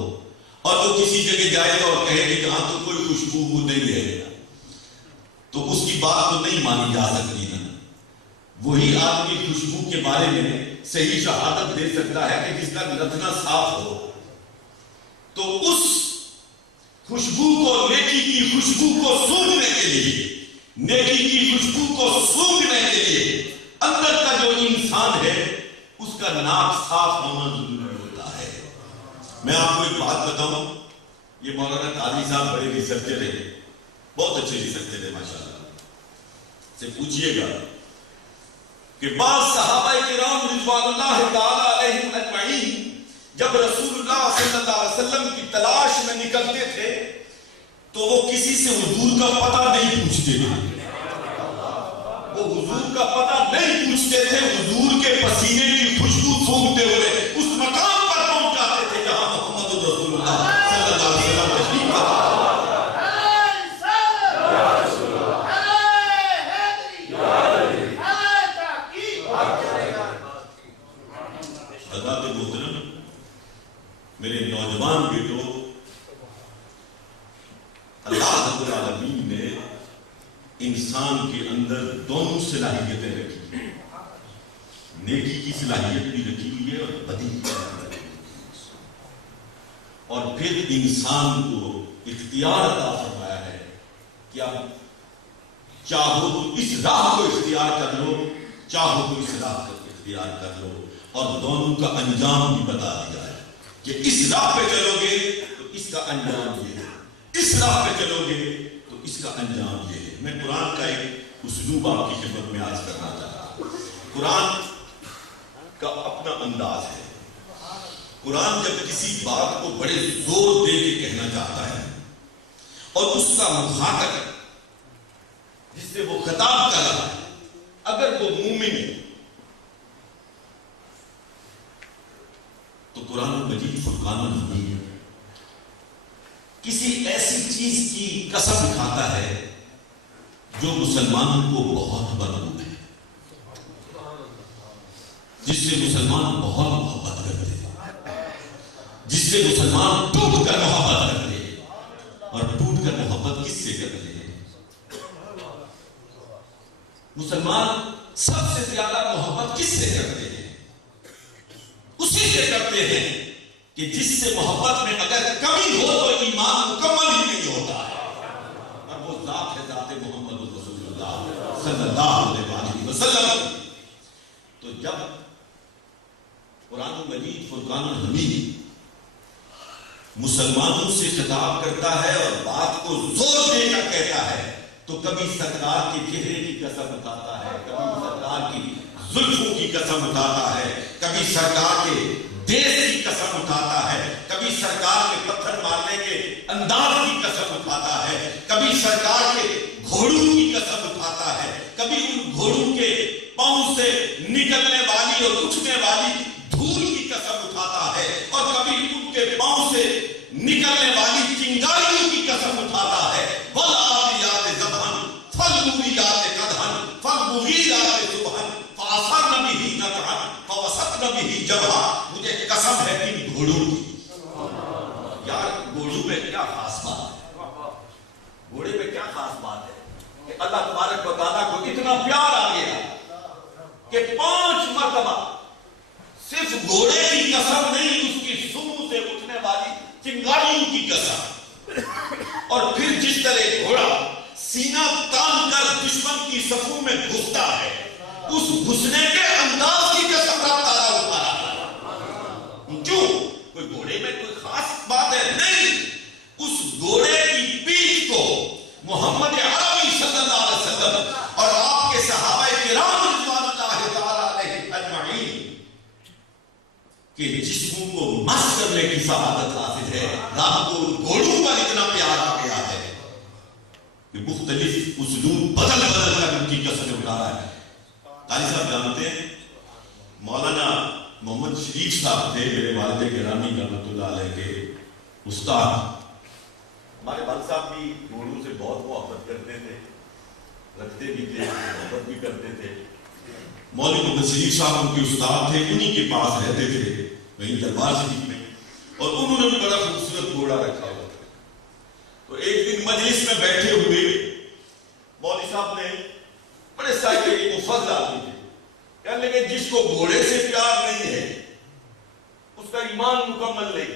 اور وہ کسی جگہ جائے گا اور کہے کہ یہاں تو کوئی خوشبو نہیں ہے، تو اس کی بات تو نہیں مانی جا سکتی نا۔ وہی آدمی خوشبو کے بارے میں صحیح شہادت دے سکتا ہے کہ جس کا لدغنا صاف ہو، تو اس خوشبو کو، نیکی کی خوشبو کو سونگھنے کے لیے، نیکی کی خوشبو کو سونگھنے کے لیے اندر کا جو انسان ہے اس کا ناک صاف ہونا ضروری ہوتا ہے۔ میں آپ کو ایک بات بتاؤں، یہ مولانا قاضی صاحب بڑے ریسرچر ہیں، بہت اچھے ریسرچر ہیں ماشاءاللہ، سے پوچھئے گا کہ بعض صحابہ کرام رضوان اللہ تعالی علیہم اجمعین جب رسول اللہ صلی اللہ علیہ وسلم کی تلاش میں نکلتے تھے تو وہ کسی سے حضور کا پتہ نہیں پوچھتے تھے، وہ حضور کا پتہ نہیں پوچھتے تھے، حضور کے پسینے کی خوشبو سونگھتے ہوئے اس مقام پر پہنچ جاتے تھے جہاں محمد رسول اللہ صلی اللہ علیہ وسلم تشریف فرما۔ حضرات محترم، میرے نوجوان بیٹوں، اللہ رب العالمین نے انسان کے اندر دونوں صلاحیتیں رکھی ہیں، نیکی کی صلاحیت بھی رکھی ہوئی ہے اور بدی کی صلاحیت رکھی ہوئی ہے، اور پھر انسان کو اختیار عطا فرمایا ہے کہ اب چاہو تو اس راہ کو اختیار کر لو، چاہو تو اس راہ کو اختیار کر لو، اور دونوں کا انجام بھی بتا دیا ہے کہ اس راہ پہ چلو گے تو اس کا انجام یہ ہے، اس راہ پہ چلو گے تو اس کا انجام یہ ہے۔ میں قرآن کا ایک اسلوب آپ کی خدمت میں عرض کرنا چاہتا ہوں۔ قرآن کا اپنا انداز ہے۔ قرآن جب کسی بات کو بڑے زور دے کے کہنا چاہتا ہے اور اس کا مخاطب جس سے وہ خطاب کر رہا ہے اگر وہ مومن ہے تو قرآن مجید فرقان الحمید کسی ایسی چیز کی قسم کھاتا ہے جو مسلمانوں کو بہت مرغوب ہے، جس سے مسلمان بہت محبت کرتے ہیں، جس سے مسلمان ٹوٹ کر محبت کرتے ہیں، اور ٹوٹ کر محبت کس سے کرتے ہیں؟ مسلمان سب سے زیادہ محبت کس سے کرتے ہیں؟ اسی سے کرتے ہیں کہ جس سے محبت میں اگر کمی ہو تو ایمان مکمل ہی نہیں ہوتا ہے، اور وہ ذات ہے ذات محمد رسول اللہ صلی اللہ علیہ وسلم۔ تو جب قرآن مجید فرقان الحمید مسلمانوں سے خطاب کرتا ہے اور بات کو زور دے کر کہتا ہے تو کبھی سرکار کے چہرے کی قسم اٹھاتا ہے، کبھی سرکار کی زلفوں کی قسم اٹھاتا ہے، کبھی سرکار کے دیس کی قسم اٹھاتا ہے، کبھی سرکار کے پتھر مارنے کے انداز کی قسم اٹھاتا ہے، کبھی سرکار کے گھوڑوں کی قسم اٹھاتا ہے، کبھی ان گھوڑوں کے پاؤں سے نکلنے والی اور اٹھنے والی دھول کی قسم اٹھاتا ہے، اور کبھی ان کے پاؤں سے نکلنے والی چنگاریوں کی قسم اٹھاتا ہے۔ وَالْعَادِيَاتِ ضَبْحًا فَالْمُورِيَاتِ قَدْحًا فَالْمُغِيرَاتِ صُبْحًا فَأَثَرْنَ بِهِ نَقْعًا فَوَسَطْنَ بِهِ جَمْعًا۔ مجھے قسم ہے ان گھوڑوں کی۔ یار گھوڑوں میں کیا خاص بات ہے؟ گھوڑے میں کیا خاص بات ہے کہ اللہ تبارک و تعالیٰ کو اتنا پیار آ گیا کہ 5 مرتبہ صرف گھوڑے کی قسم نہیں، اس کی سونگ سے اٹھنے والی چنگاریوں کی قسم، اور پھر جس طرح گھوڑا سینہ تان کر دشمن کی صفوں میں گھستا ہے، اس گھسنے کے انداز کی قسم رب تعالیٰ اٹھا رہا ہے۔ کیوں؟ کوئی گھوڑے میں کوئی خاص بات ہے؟ نہیں، اس گھوڑے کی پیٹھ کو محمد عربی صلی اللہ علیہ وسلم اور آپ کے صحابہ کرام رضوان اللہ تعالی علیہم اجمعین کہ جسم کو مست کرنے کی سعادت حاصل ہے، رب کو گھوڑوں پر اتنا پیار آ گیا ہے کہ مختلف اسلوب بدل بدل کر ان کی قسمیں اٹھا رہا ہے۔ قاری صاحب جانتے ہیں مولانا محمد شریف صاحب تھے میرے والد گرامی رحمۃ اللہ علیہ کے استاد۔ ہمارے والد صاحب بھی گھوڑوں سے بہت محبت کرتے تھے، رکھتے بھی تھے، محبت بھی کرتے تھے۔ مولوی محمد شریف صاحب ان کے استاد تھے، انہی کے پاس رہتے تھے وہیں دربار شریف میں، اور انہوں نے بھی بڑا خوبصورت گھوڑا رکھا ہوا تھا۔ تو ایک دن مجلس میں بیٹھے ہوئے مولوی صاحب نے بڑے سائے کو فضل آتی تھے، کہنے لگے جس کو گھوڑے سے پیار نہیں ہے اس کا ایمان مکمل نہیں۔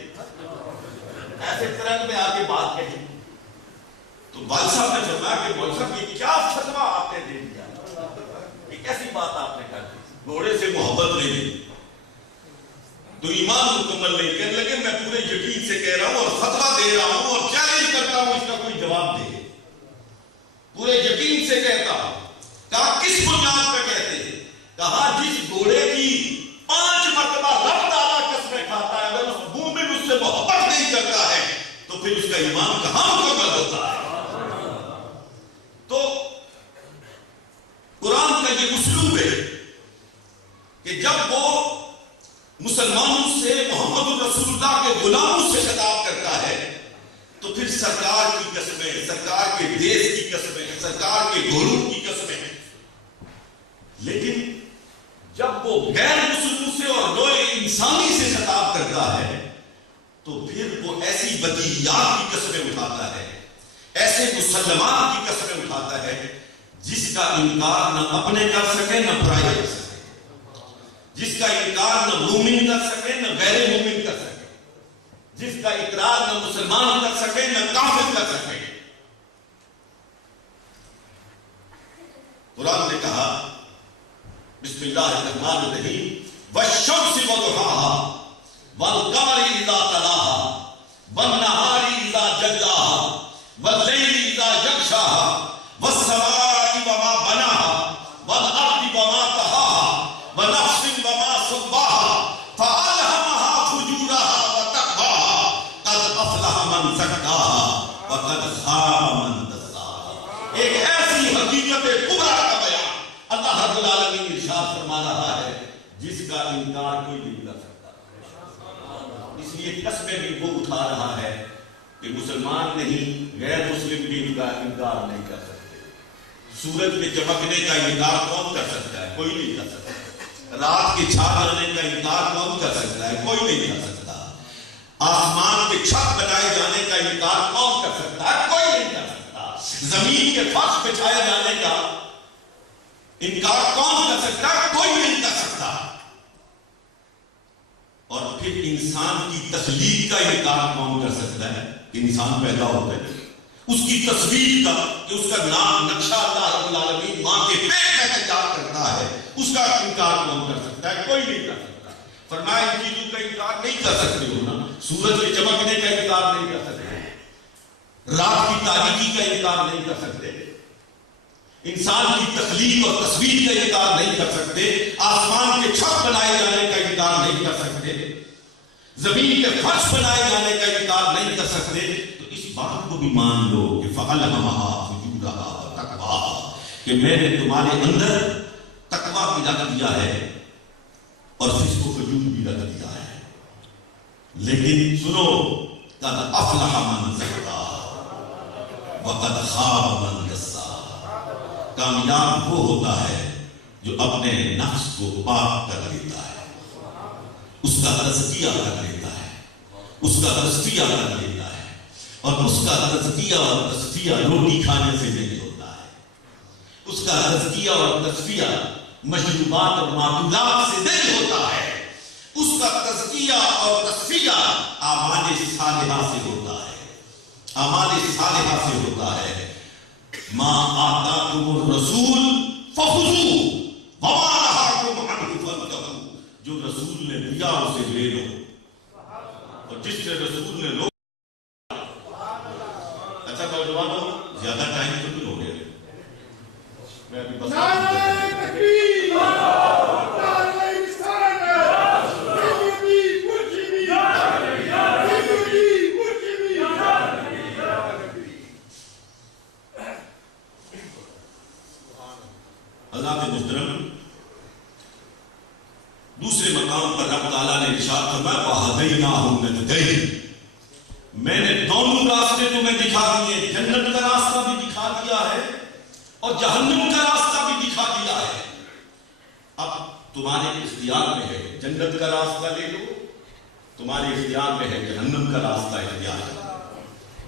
ایسے طرح میں آ کے بات کہی تو والد صاحب نے فرمایا کہ مولوی صاحب یہ کیا فتویٰ آپ نے دے دیا، یہ کیسی بات آپ نے کر دی، گھوڑے سے محبت نہیں تو ایمان مکمل نہیں۔ کہنے لگے میں پورے یقین سے کہہ رہا ہوں اور فتویٰ دے رہا ہوں اور چیلنج کرتا ہوں، اس کا کوئی جواب دے۔ پورے یقین سے کہتا ہوں۔ کہا کس بنیاد پہ کہتے ہیں؟ کہا جس گھوڑے کی 5 مرتبہ رب تعالیٰ قسمیں کھاتا ہے، اگر اس مومن اس سے محبت نہیں کرتا ہے تو پھر اس کا ایمان کہاں مکمل ہوتا ہے؟ تو قرآن کا یہ اسلوب ہے کہ جب وہ مسلمانوں سے، محمد رسول اللہ کے غلاموں سے خطاب کرتا ہے تو پھر سرکار کی قسمیں، سرکار کے دیش کی قسمیں، سرکار کے گھوڑوں کی قسمیں۔ لیکن جب وہ غیر مسلموں سے اور نوع انسانی سے خطاب کرتا ہے تو پھر وہ ایسی بدیہیات کی قسمیں اٹھاتا ہے، ایسے مسلمات کی قسمیں اٹھاتا ہے جس کا انکار نہ اپنے کر سکے نہ پرائے کر سکے، جس کا انکار نہ مومن کر سکے نہ غیر مومن کر سکے، جس کا اقرار نہ مسلمان کر سکے نہ کافر کر سکے۔ قرآن نے کہا بسم اللہ الرحمن الرحیم والشمس وضحاها والقمر اذا تلاها والنهار اذا جلاها والليل اذا يغشاها والسماء وما بناها والارض وما طحاها ونفس وما سواها فألهمها فجورها وتقواها قد افلح من زكاها وقد خاب من دساها۔ ایک ایسی حقیقت کبریٰ کا بیان اللہ رب العالمین ارشاد فرما رہا ہے جس کا انکار کوئی نہیں کر سکتا۔ اس لیے قسمیں بھی وہ اٹھا رہا ہے کہ مسلمان نہیں، غیر مسلم بھی ان کا انکار نہیں کر سکتے۔ سورج کے چمکنے کا انکار کون کر سکتا ہے؟ کوئی نہیں کر سکتا۔ رات کے چھا جانے کا انکار کون کر سکتا ہے؟ کوئی نہیں کر سکتا۔ آسمان کے چھت بنائے جانے کا انکار کون کر سکتا ہے؟ کوئی نہیں کر سکتا۔ زمین کے فرش بچھائے جانے کا انکار کون کر سکتا ہے؟ کوئی نہیں کر سکتا۔ اور پھر انسان کی تخلیق کا انکار کون کر سکتا ہے؟ انسان پیدا ہوتا ہے، اس کی تصویر کا، کہ اس کا نام نقشہ اللہ رب العالمین ماں کے پیٹ میں تیار کرتا ہے، اس کا انکار کون کر سکتا ہے؟ کوئی نہیں کر سکتا۔ فرمایا ان چیزوں کا انکار نہیں کر سکتے ہو نا، سورج کے چمکنے کا انکار نہیں کر سکتے، رات کی تاریکی کا انکار نہیں کر سکتے، انسان کی تخلیق اور تصویر کا انکار نہیں کر سکتے، آسمان کے چھت بنائے جانے کا انکار نہیں کر سکتے، زمین کے فرش بنائے جانے کا انکار نہیں کر سکتے۔ تو اس بات کو بھی مان لو کہ فَأَلْهَمَهَا فُجُورَهَا وَتَقْوَاهَا، کہ میں نے تمہارے اندر تقویٰ بھی رکھ دیا ہے اور فسق و فجور بھی رکھ دیا ہے۔ لیکن سنو، قَدْ أَفْلَحَ مَنْ زَكَّاهَا وَقَدْ خَابَ مَنْ دَسَّاهَا۔ کامیاب وہ ہوتا ہے جو اپنے نفس کو پاک کر لیتا ہے، اس کا تزکیہ کر لیتا ہے، اس کا تصفیہ کر لیتا ہے، اور اس کا تزکیہ اور تصفیہ روٹی کھانے سے نہیں ہوتا ہے، اس کا تزکیہ اور تصفیہ مشروبات اور معقولات سے نہیں ہوتا ہے، اس کا تزکیہ اور تصفیہ اعمال صالحہ سے ہوتا ہے، اعمال صالحہ سے ہوتا ہے۔ ما آتاکم الرسول فخذوہ وما نہاکم عنہ فانتہوا، جو رسول نے دیا اسے لے لو، اور جس سے رسول نے لو۔ اچھا نوجوانوں، زیادہ ٹائم تو نہیں ہو گیا، میں ابھی بس نعرہ تکبیر، نعرہ رسالت، حضرات محترم، دوسرے مقام پر رب تعالیٰ نے ارشاد فرمایا وَهَدَيْنَاهُ النَّجْدَيْنِ، میں نے دونوں راستے تمہیں دکھا دیے، جنت کا راستہ بھی دکھا دیا ہے اور جہنم کا راستہ بھی دکھا دیا ہے۔ اب تمہارے اختیار میں ہے جنت کا راستہ لے لو، تمہارے اختیار میں ہے جہنم کا راستہ اختیار کرو۔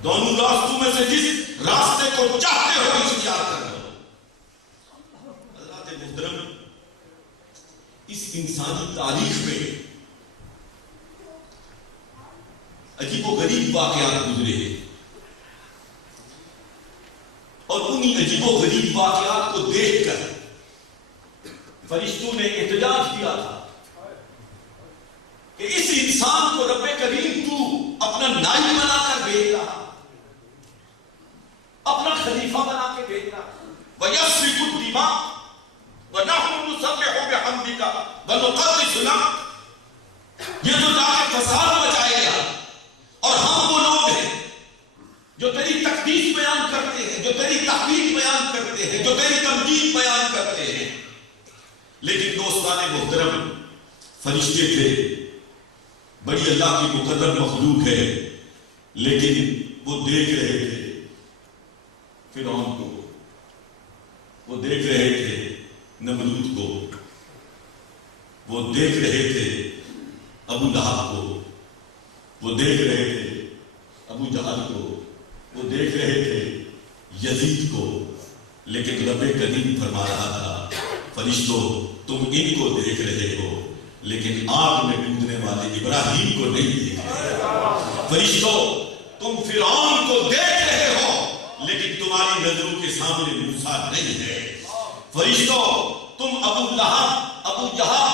دونوں راستوں میں سے جس راستے کو چاہتے ہو اختیار کر لو۔ حضرات محترم، اس انسانی تاریخ میں عجیب و غریب واقعات گزرے ہیں، اور انہی عجیب و غریب واقعات کو دیکھ کر فرشتوں نے احتجاج کیا تھا کہ اس انسان کو رب کریم تو اپنا نائب بنا کر بھیج رہا، اپنا خلیفہ بنا کے بھیج رہا۔ وَيَسْفِكُ الدِّمَاءَ وَنَحْنُ نُسَبِّحُ بِحَمْدِكَ وَنُقَدِّسُ لَكَ، یہ تو جا کے فساد مچائے گا، اور ہم وہ لوگ ہیں جو تیری تقدیس بیان کرتے ہیں، جو تیری تحمید بیان کرتے ہیں، جو تیری تمجید بیان کرتے ہیں۔ لیکن دوستان محترم، فرشتے تھے، بڑی اللہ کی مقرر مخلوق ہے، لیکن وہ دیکھ رہے تھے فرعون کو، وہ دیکھ رہے تھے نمرود کو، وہ دیکھ رہے تھے ابو لہب کو، وہ دیکھ رہے تھے ابو جہل کو، وہ دیکھ رہے تھے یزید کو، لیکن رب کریم فرما رہا تھا فرشتوں تم ان کو دیکھ رہے ہو لیکن آگ میں کودنے والے ابراہیم کو نہیں دیکھ رہے۔ فرشتوں تم فرعون کو دیکھ رہے ہو لیکن تمہاری نظروں کے سامنے موسیٰ نہیں ہے۔ فرشتوں تم ابو لہب، ابو جہل،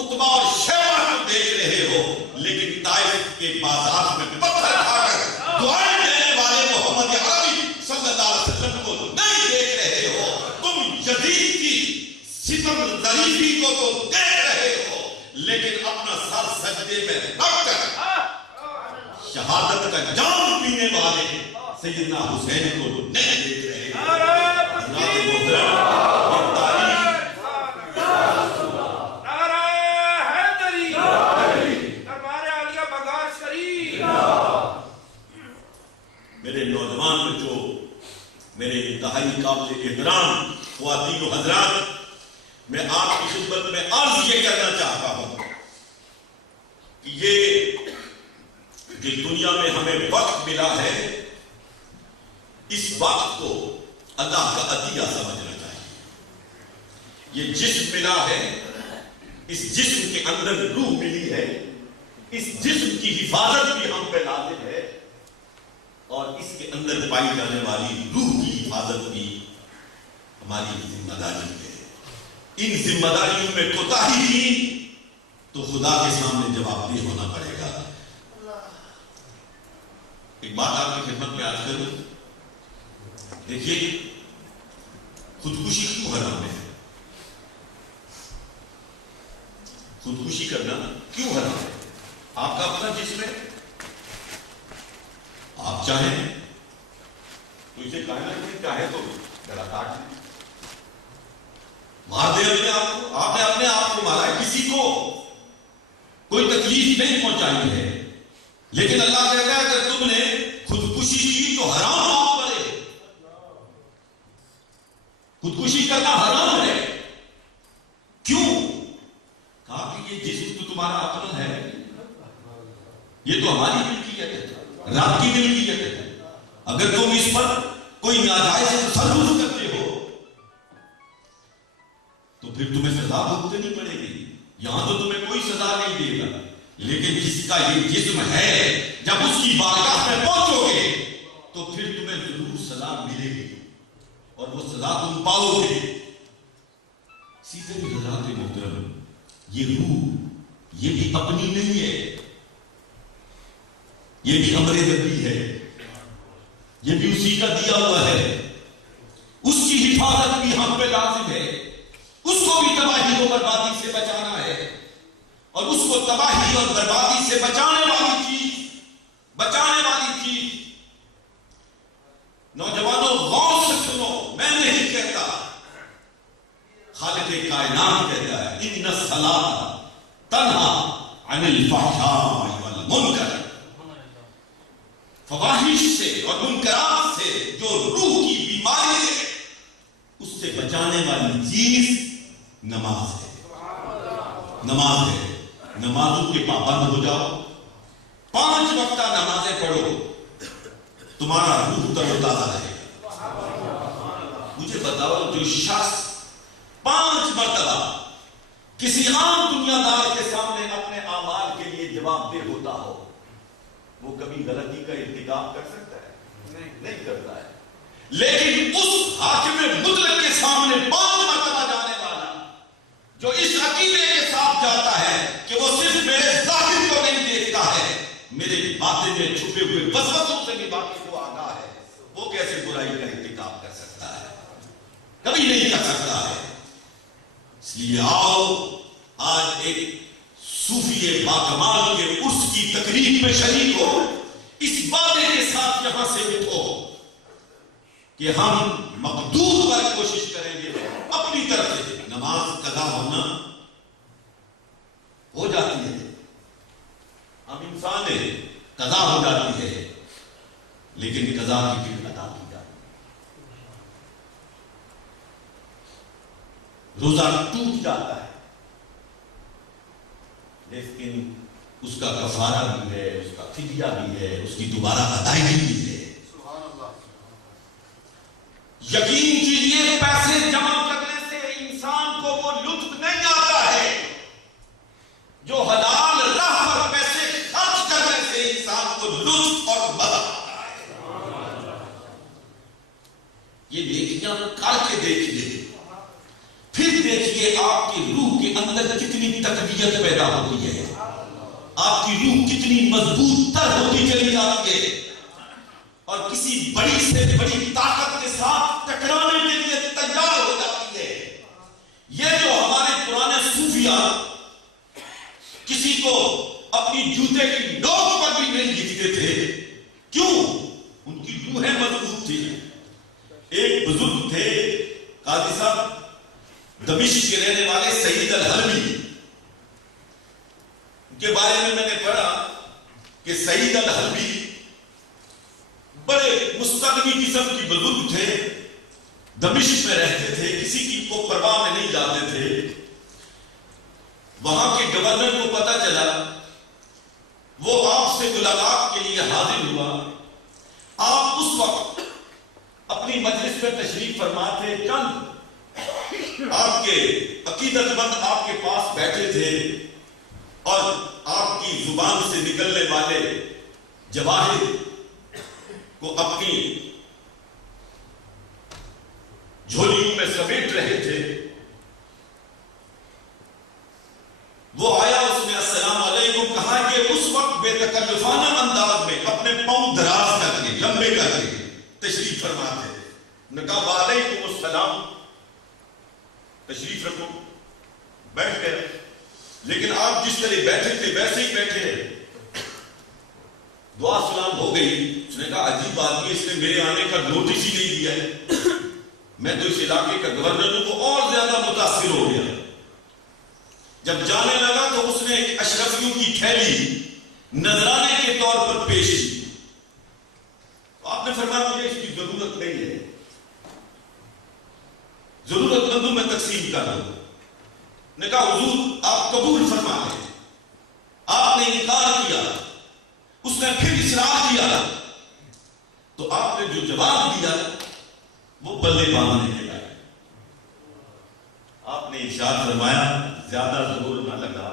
عتبہ اور شیبہ کو دیکھ رہے ہو لیکن طائف کے بازار میں پتھر کھا کر دعائیں دینے والے محمد عربی صلی اللہ علیہ وسلم کو نہیں دیکھ رہے ہو۔ تم یزید کی ستم ظریفی کو تو دیکھ رہے ہو لیکن اپنا سر سجدے میں رکھ کر شہادت کا جام پینے والے سیدنا حسین کو تو نہیں دیکھ رہے ہو۔ میرے نوجوان بچوں، میرے انتہائی قابل احترام خواتین و حضرات، میں آپ کی خدمت میں عرض یہ کرنا چاہتا ہوں کہ یہ جو دنیا میں ہمیں وقت ملا ہے، اس وقت کو اللہ کا عطیہ سمجھنا چاہیے۔ یہ جسم ملا ہے، اس جسم کے اندر روح ملی ہے، اس جسم کی حفاظت بھی ہم پہ لازم ہے، اور اس کے اندر پائی جانے والی روح کی حفاظت بھی ہماری ذمہ داری ہے۔ ان ذمہ داریوں میں کوتاہی کی تو خدا کے سامنے جواب دہ ہونا پڑے گا۔ ایک بات آپ کی خدمت میں عرض کروں، دیکھیے خودکشی کیوں حرام ہے؟ خودکشی کرنا کیوں حرام ہے؟ آپ کا اپنا جسم ہے، آپ چاہیں تو اسے کہنا کہ چاہے تو گلا کاٹ لیں، مار دے اپنے آپ کو۔ آپ نے اپنے آپ کو مارا ہے، کسی کو کوئی تکلیف نہیں پہنچائی ہے، لیکن اللہ کہتا ہے اگر تم نے خودکشی کی تو حرام موت پڑے۔ خودکشی کرنا حرام ہے، کیوں؟ کہا کہ یہ جسم تو تمہارا اپنا ہے، یہ تو ہماری ملکیت ہے، رب کی ملکیت ہے۔ اگر تم اس پر کوئی ناجائز تصرف کرتے ہو تو پھر تمہیں سزا بھگتنی پڑے گی۔ یہاں تو تمہیں کوئی سزا نہیں دے گا، لیکن جس کا یہ جسم ہے جب اس کی بارگاہ میں پہنچو گے تو پھر تمہیں ضرور سزا ملے گی اور وہ سزا تم پاؤ گے۔ اسی طرح حضرات محترم، یہ روح یہ بھی اپنی نہیں ہے، یہ بھی امر نبی ہے، یہ بھی اسی کا دیا ہوا ہے، اس کی حفاظت بھی ہم پہ لازم ہے۔ اس کو بھی تباہی و بربادی سے بچانا ہے، اور اس کو تباہی اور بربادی سے بچانے والی چیز نوجوانوں غور سے سنو، میں نہیں کہتا خالق کائنات کہتا ہے ان الصلاۃ تنہا عن الفحشاء والمنکر، فواحش سے اور منکرات سے جو روح کی بیماری ہے اس سے بچانے والی چیز نماز ہے، نماز ہے۔ نمازوں کے پابند ہو جاؤ، 5 وقتہ نمازیں پڑھو، تمہارا روح تر و تازہ رہے گا۔ مجھے بتاؤ جو شخص 5 مرتبہ کسی عام دنیا دار کے سامنے اپنے اعمال کے لیے جواب دہ ہوتا ہو، وہ کبھی غلطی کا ارتکاب کر سکتا ہے؟ نہیں کرتا ہے۔ لیکن اس حاکم مطلق کے سامنے 5 مرتبہ جانے والا جو اس عقیدے کے ساتھ جاتا ہے کہ وہ صرف میرے ظاہر کو نہیں دیکھتا ہے، میرے باطن میں چھپے ہوئے وسوسوں سے بھی باقی کو آگاہ ہے، وہ کیسے برائی کا ارتکاب کر سکتا ہے؟ کبھی نہیں کر سکتا ہے۔ اس لیے آؤ آج ایک صوفی باکمال کے عرس کی تقریب میں شریک ہو، اس وعدے کے ساتھ یہاں سے اٹھو کہ ہم مقدور پر کوشش کریں گے اپنی طرف سے۔ نماز قضا ہونا ہو جاتی ہے، ہم انسان ہیں، قضا ہو جاتی ہے، لیکن قضا کی پھر ادا کی جاتی ہے۔ روزہ ٹوٹ جاتا ہے لیکن اس کا کفارہ بھی ہے، اس کا فدیہ بھی ہے، اس کی دوبارہ ادائیگی بھی ہے۔ یقین کیجیے پیسے جمع کرنے سے انسان کو وہ لطف نہیں آتا ہے جو حلال راہ پر پیسے خرچ کرنے سے انسان کو لطف اور مزہ آتا ہے۔ یہ نیکیاں کر کے دیکھیے، پھر دیکھیے آپ کی روح کے اندر کتنی تقویت پیدا ہوتی ہے، آپ کی روح کتنی مضبوط تر ہوتی چلی جاتی ہے، اور کسی بڑی سے بڑی طاقت کے ساتھ ٹکرانے کے لیے تیار ہو جاتی ہے۔ یہ جو ہمارے پرانے صوفیاء کسی کو اپنی جوتے کی نوک پر بھی نہیں لکھتے تھے، کیوں؟ ان کی روحیں مضبوط تھی۔ ایک بزرگ تھے قاضی صاحب دمشق کے رہنے والے سعید الحلبی، ان کے بارے میں نے پڑھا کہ سعید الحلبی بڑے مستغنی قسم کی بزرگ تھے، دمشق میں رہتے تھے، کسی کی کو پرواہ میں نہیں جاتے تھے۔ وہاں کے گورنر کو پتا چلا، وہ آپ سے ملاقات کے لیے حاضر ہوا۔ آپ اس وقت اپنی مجلس میں تشریف فرما تھے، چند آپ کے عقیدت مند آپ کے پاس بیٹھے تھے، اور آپ کی زبان سے نکلنے والے جواہر کو اپنی جھولیوں میں سمیٹ رہے تھے۔ وہ آیا، اس نے السلام علیکم کہا کہ اس وقت بے تکلفانہ انداز میں اپنے پاؤں دراز کر کے لمبے کر کے تشریف فرما تھے۔ نے کہا وعلیکم السلام، تشریف رکھو، بیٹھ گئے۔ لیکن آپ جس طرح بیٹھے تھے ویسے ہی بیٹھے رہے۔ دعا سلام ہو گئی، اس نے کہا عجیب آدمی، اس نے میرے آنے کا نوٹس ہی نہیں دیا ہے، میں تو اس علاقے کا گورنر ہوں، کو اور زیادہ متاثر ہو گیا۔ جب جانے لگا تو اس نے ایک اشرفیوں کی تھیلی نذرانے کے طور پر پیش کی۔ آپ نے فرمایا مجھے اس کی ضرورت نہیں ہے، ضرورت مندوں میں تقسیم کر دو۔ نے کہا حضور آپ قبول فرما لیں۔ آپ نے انکار کیا، اس نے پھر اصرار کیا، تو آپ نے جو جواب دیا وہ بلے باندھنے کے لائے۔ آپ نے ارشاد فرمایا زیادہ زور نہ لگا،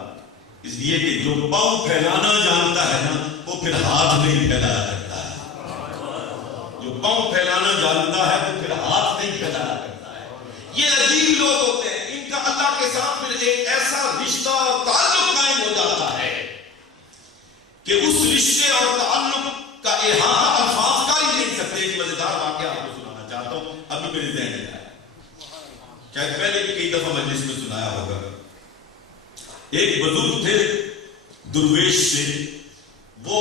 اس لیے کہ جو پاؤں پھیلانا جانتا ہے نا وہ پھر ہاتھ نہیں پھیلایا کرتا ہے، جو پاؤں پھیلانا جانتا ہے وہ پھر ہاتھ نہیں پھیلایا کرتا ہے۔ یہ عجیب لوگ ہوتے ہیں، ان کا اللہ کے ساتھ پھر ایک ایسا رشتہ اور تعلق قائم ہو جاتا ہے کہ اس رشتے اور تعلق کا احاطہ الفاظ کر ہی نہیں سکتے۔ ایک مزیدار واقعہ آپ کو سنانا چاہتا ہوں، ابھی میرے ذہن میں آیا، شاید پہلے بھی کئی دفعہ مجلس میں سنایا ہوگا۔ ایک بزرگ تھے درویش سے، وہ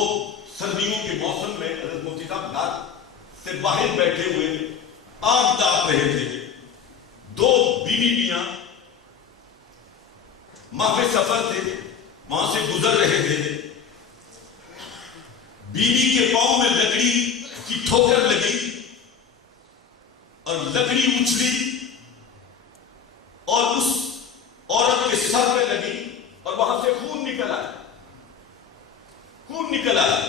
سردیوں کے موسم میں حضرت مفتی صاحب گھر سے باہر بیٹھے ہوئے آگ تاپ رہے تھے۔ دو بیوی میاں وہاں پہ سفر تھے، وہاں سے گزر رہے تھے، بیوی کے پاؤں میں لکڑی کی ٹھوکر لگی اور لکڑی اچھلی اور اس عورت کے سر پہ لگی اور وہاں سے خون نکل آیا، خون نکل آیا۔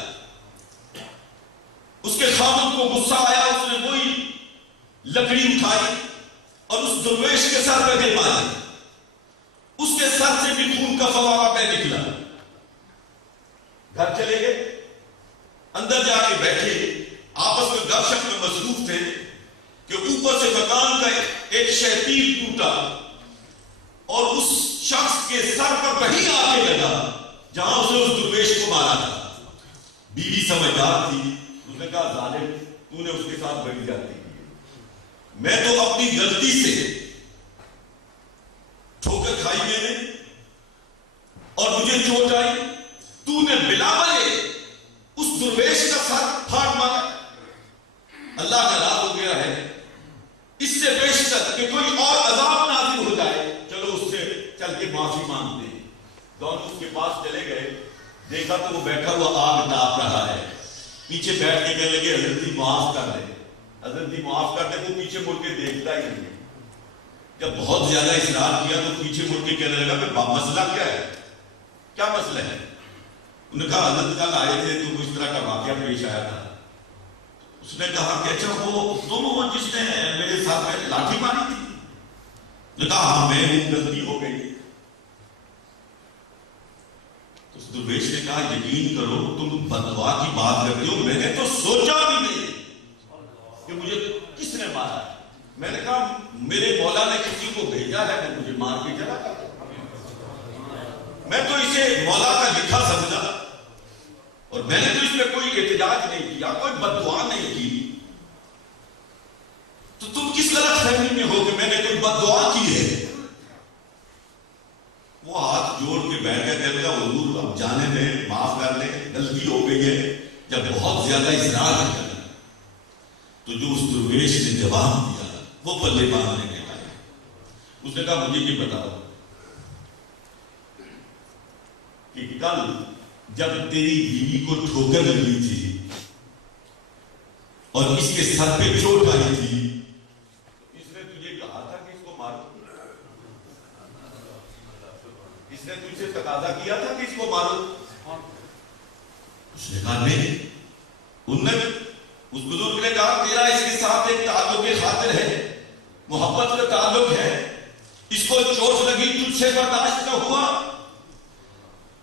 اس کے خاوند کو غصہ آیا، اس نے وہی لکڑی اٹھائی اور اس درویش کے سر پہ گر ماری، اس کے سر سے بھی خون کا فوارہ بہہ نکلا۔ گھر چلے گئے، اندر جا کے بیٹھے، آپس میں گپ شپ میں مصروف تھے کہ اوپر سے مکان کا ایک شیطین ٹوٹا اور اس شخص کے سر پر وہیں آ کے لگا جہاں اس نے اس درویش کو مارا تھا۔ بیوی سمجھدار تھی، اس نے کہا ظالم تو نے اس کے ساتھ بڑی جاتی کی، میں تو اپنی غلطی سے ٹھوکر کھائی میں نے اور مجھے چوٹ آئی، تو نے بلا وجہ اس درویش کا سر پھاڑ مارا۔ اللہ ناراض ہو گیا ہے، اس سے بیشتر کہ کوئی اور عذاب نازل ہو جائے، چلو اس سے چل کے معافی مانگتے ہیں۔ دونوں اس کے پاس چلے گئے، دیکھا تو وہ بیٹھا ہوا آگ تاپ رہا ہے، پیچھے بیٹھ کے کہنے لگے حضرت جی معاف کر دے، حضرت جی معاف کر دے۔ وہ پیچھے مڑ کے دیکھتا ہی نہیں، جب بہت زیادہ اصرار کیا تو پیچھے مڑ کے کہنے لگا کہ مسئلہ کیا ہے، کیا مسئلہ ہے؟ انہوں نے کہا حضرت کل آئے تھے تو اس طرح کا واقعہ پیش آیا تھا۔ اس نے کہا کہ اچھا وہ تم جس نے میرے ساتھ میں لاٹھی ماری تھی؟ نے کہا ہاں میں ہوں، غلطی ہو گئی۔ اس درویش نے کہا یقین کرو تم بددعا کی بات کرتے ہو، میں نے تو سوچا بھی نہیں کہ مجھے کس نے مارا ہے۔ میں نے کہا میرے مولا نے کسی کو بھیجا ہے وہ مجھے مار کے چلا گیا، میں تو اسے مولا کا لکھا سمجھا اور میں نے تو اس میں کوئی احتجاج نہیں کیا، کوئی بددعا نہیں کی، تو تم کس غلط فہمی میں ہو کہ میں نے کوئی بددعا کی ہے؟ وہ ہاتھ جوڑ کے بیٹھ کے کہنے لگا حضور اب جانے دیں، معاف کر دیں، غلطی ہو گئی ہے۔ جب بہت زیادہ اصرار کیا تو جو اس درویش نے جواب دیا وہ پلے باندھنے کے آئے۔ اس نے کہا مجھے یہ بتاؤ کہ کل جب تیری بیوی کو ٹھوکر لگی تھی اور اس کے سر پہ چوٹ آئی تھی، اس نے تجھے کہا تھا کہ اس کو مارو؟ اس نے تجھ سے تقاضا کیا تھا کہ اس کو مارو؟ اس نے کہا نہیں۔ انہوں نے اس بزرگ نے کہا تیرا اس کے ساتھ ایک تعلق خاطر ہے، محبت کا تعلق ہے، اس کو چوٹ لگی تجھ سے برداشت نہ ہوا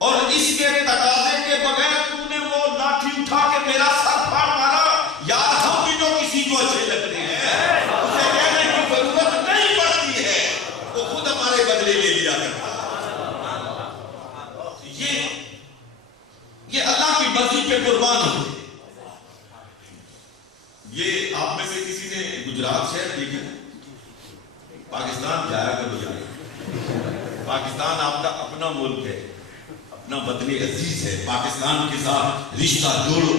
اور اس کے تقاضے کے بغیر تو نے وہ لاٹھی اٹھا کے میرا سر پھاڑ مارا۔ یار ہم بھی تو کسی کو اچھے لگتے ہیں، اسے کہنے کی ضرورت نہیں پڑتی ہے، وہ خود ہمارے بدلے لے لیا کرتا ہے۔ یہ اللہ کی مرضی پہ قربان ہو۔ یہ آپ میں سے کسی نے گجرات شہر دیکھا؟ پاکستان جایا کرو جائے، پاکستان آپ کا اپنا ملک ہے، اپنا وطن عزیز ہے، پاکستان کے ساتھ رشتہ جوڑو،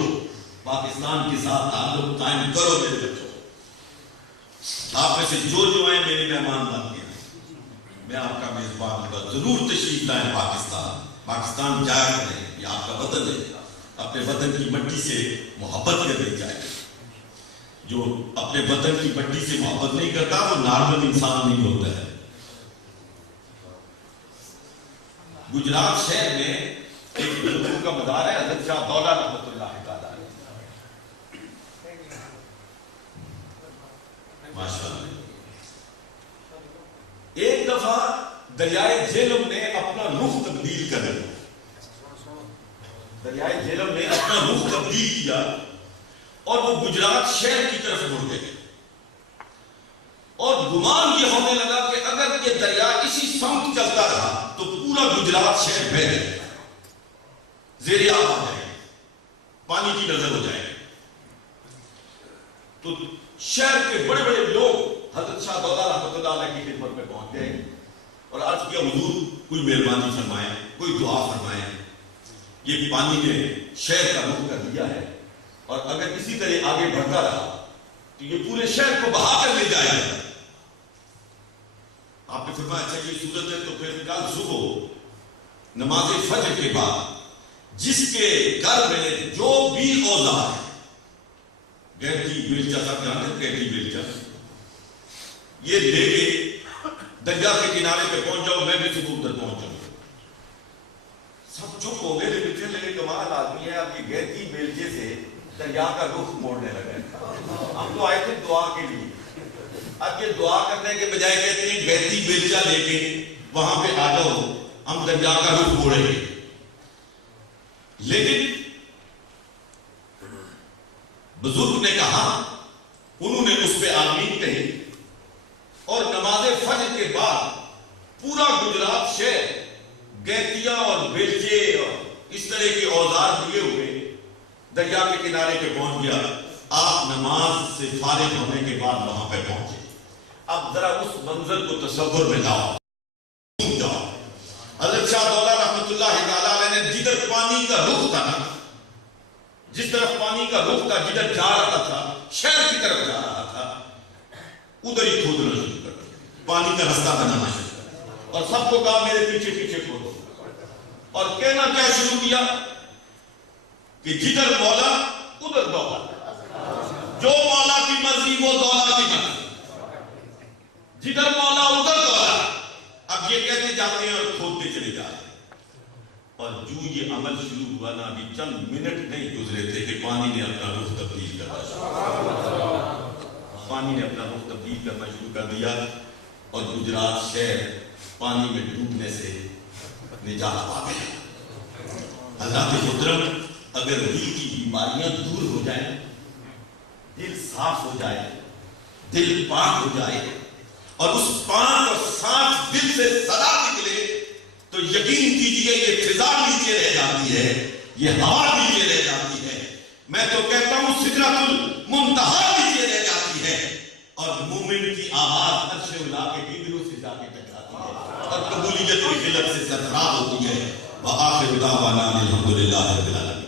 پاکستان کے ساتھ تعلق قائم کرو میرے بچوں۔ آپ میں سے جو آئے میرے مہمان بن گئے، میں آپ کا میزبان ہوں گا، ضرور تشریف لائیں پاکستان جایا کریں، یہ آپ کا وطن ہے، اپنے وطن کی مٹی سے محبت کرنے جائیں۔ جو اپنے وطن کی مٹی سے محبت نہیں کرتا وہ نارمل انسان نہیں ہوتا ہے۔ گجرات شہر میں ایک بزرگ کا مزار ہے، حضرت شاہ دولہ رحمۃ اللہ تعالیٰ ماشاءاللہ۔ ایک دفعہ دریائے جہلم نے اپنا رخ تبدیل کر دیا، دریائے جہلم نے اپنا رخ تبدیل کیا اور وہ گجرات شہر کی طرف مڑ گئے اور گمان یہ ہونے لگا کہ اگر یہ دریا اسی سمت چلتا رہا تو پورا گجرات شہر بہہ جائے گا، زیر آب آ جائے گا، پانی کی نظر ہو جائے گا۔ تو شہر کے بڑے بڑے لوگ حضرت شاہ دولہ رحمۃ اللہ علیہ کی خدمت میں پہنچ گئے اور عرض کیا حضور کوئی مہربانی فرمائیں، کوئی دعا فرمائیں، یہ پانی نے شہر کا رخ کر دیا ہے اور اگر اسی طرح آگے بڑھتا رہا تو یہ پورے شہر کو بہا کر لے جائے گا۔ آپ نے فرمایا اچھا یہ صورت ہے تو پھر کل صبح نماز فجر کے بعد جس کے گھر میں جو بھی اوزار ہے، گہتی بیلچا، سب جانتے ہیں گہتی بیلچا، یہ لے کے دریا کے کنارے پہ پہنچ جاؤ، میں بھی صبح ادھر پہنچ جاؤں. سب چپ ہو گئے، لیکن کمال آدمی ہے. اب یہ گہتی بیلچے سے دریا کا رخ موڑنے لگا. ہم تو آئے تھے دعا کے لیے. اب یہ دعا کرنے کے بجائے کہتے ہیں گہتی بیلچا لے کے وہاں پہ آ جاؤ، ہم دریا کا رخ موڑیں گے. لیکن بزرگ نے کہا، انہوں نے اس پہ آمین کہی، اور نماز فجر کے بعد پورا گجرات شہر گہتیاں اور بیلچے اور اس طرح کے اوزار دیے ہوئے دریا کے کنارے پہ پہنچ گیا. آپ نماز سے فارغ ہونے کے بعد وہاں پہ پہنچے. اب ذرا اس منظر کو تصور میں لاؤ. حضرت شاہ دولہ رحمۃ اللہ تعالیٰ علیہ نے جدھر پانی کا رخ تھا نا، جس طرف پانی کا رخ تھا، جدھر جا رہا تھا، شہر کی طرف جا رہا تھا، ادھر ہی کھودنا شروع کر دیا، پانی کا رستہ بنانا شروع کر دیا، اور سب کو کہا میرے پیچھے پیچھے کھودو. اور کہنا کیا شروع کیا کہ جدھر مولا ادھر دولت، جو مولا کی مرضی وہ دولا کی مرضی، جدھر مولا ادھر دولا. اب یہ کہتے جاتے ہیں اور کھودتے چلے جاتے ہیں. اور جو یہ عمل شروع ہوا نا، ابھی چند منٹ نہیں گزرے تھے کہ پانی نے اپنا رخ تبدیل کرنا شروع، پانی نے اپنا رخ تبدیل کرنا شروع کر دیا، اور گجرات شہر پانی میں ڈوبنے سے نجات پا گیا. اللہ کے قدرت، اگر دل کی بیماریاں دور ہو جائیں، دل صاف ہو جائے، دل پاک ہو جائے، اور اس پاک اور صاف دل سے صدا نکلے، تو یقین کیجئے یہ فضا نیچے رہ جاتی ہے، یہ ہوا نیچے رہ جاتی ہے. میں تو کہتا ہوں سدرۃ المنتہا نیچے رہ جاتی ہے، اور مومن کی آواز عرش اولا کے گدروں سے جا کے ٹکراتی ہے، اور قبولیت کی خلق سے سرفراز ہوتی ہے. وآخر دعوانا الحمدللہ رب العالمین.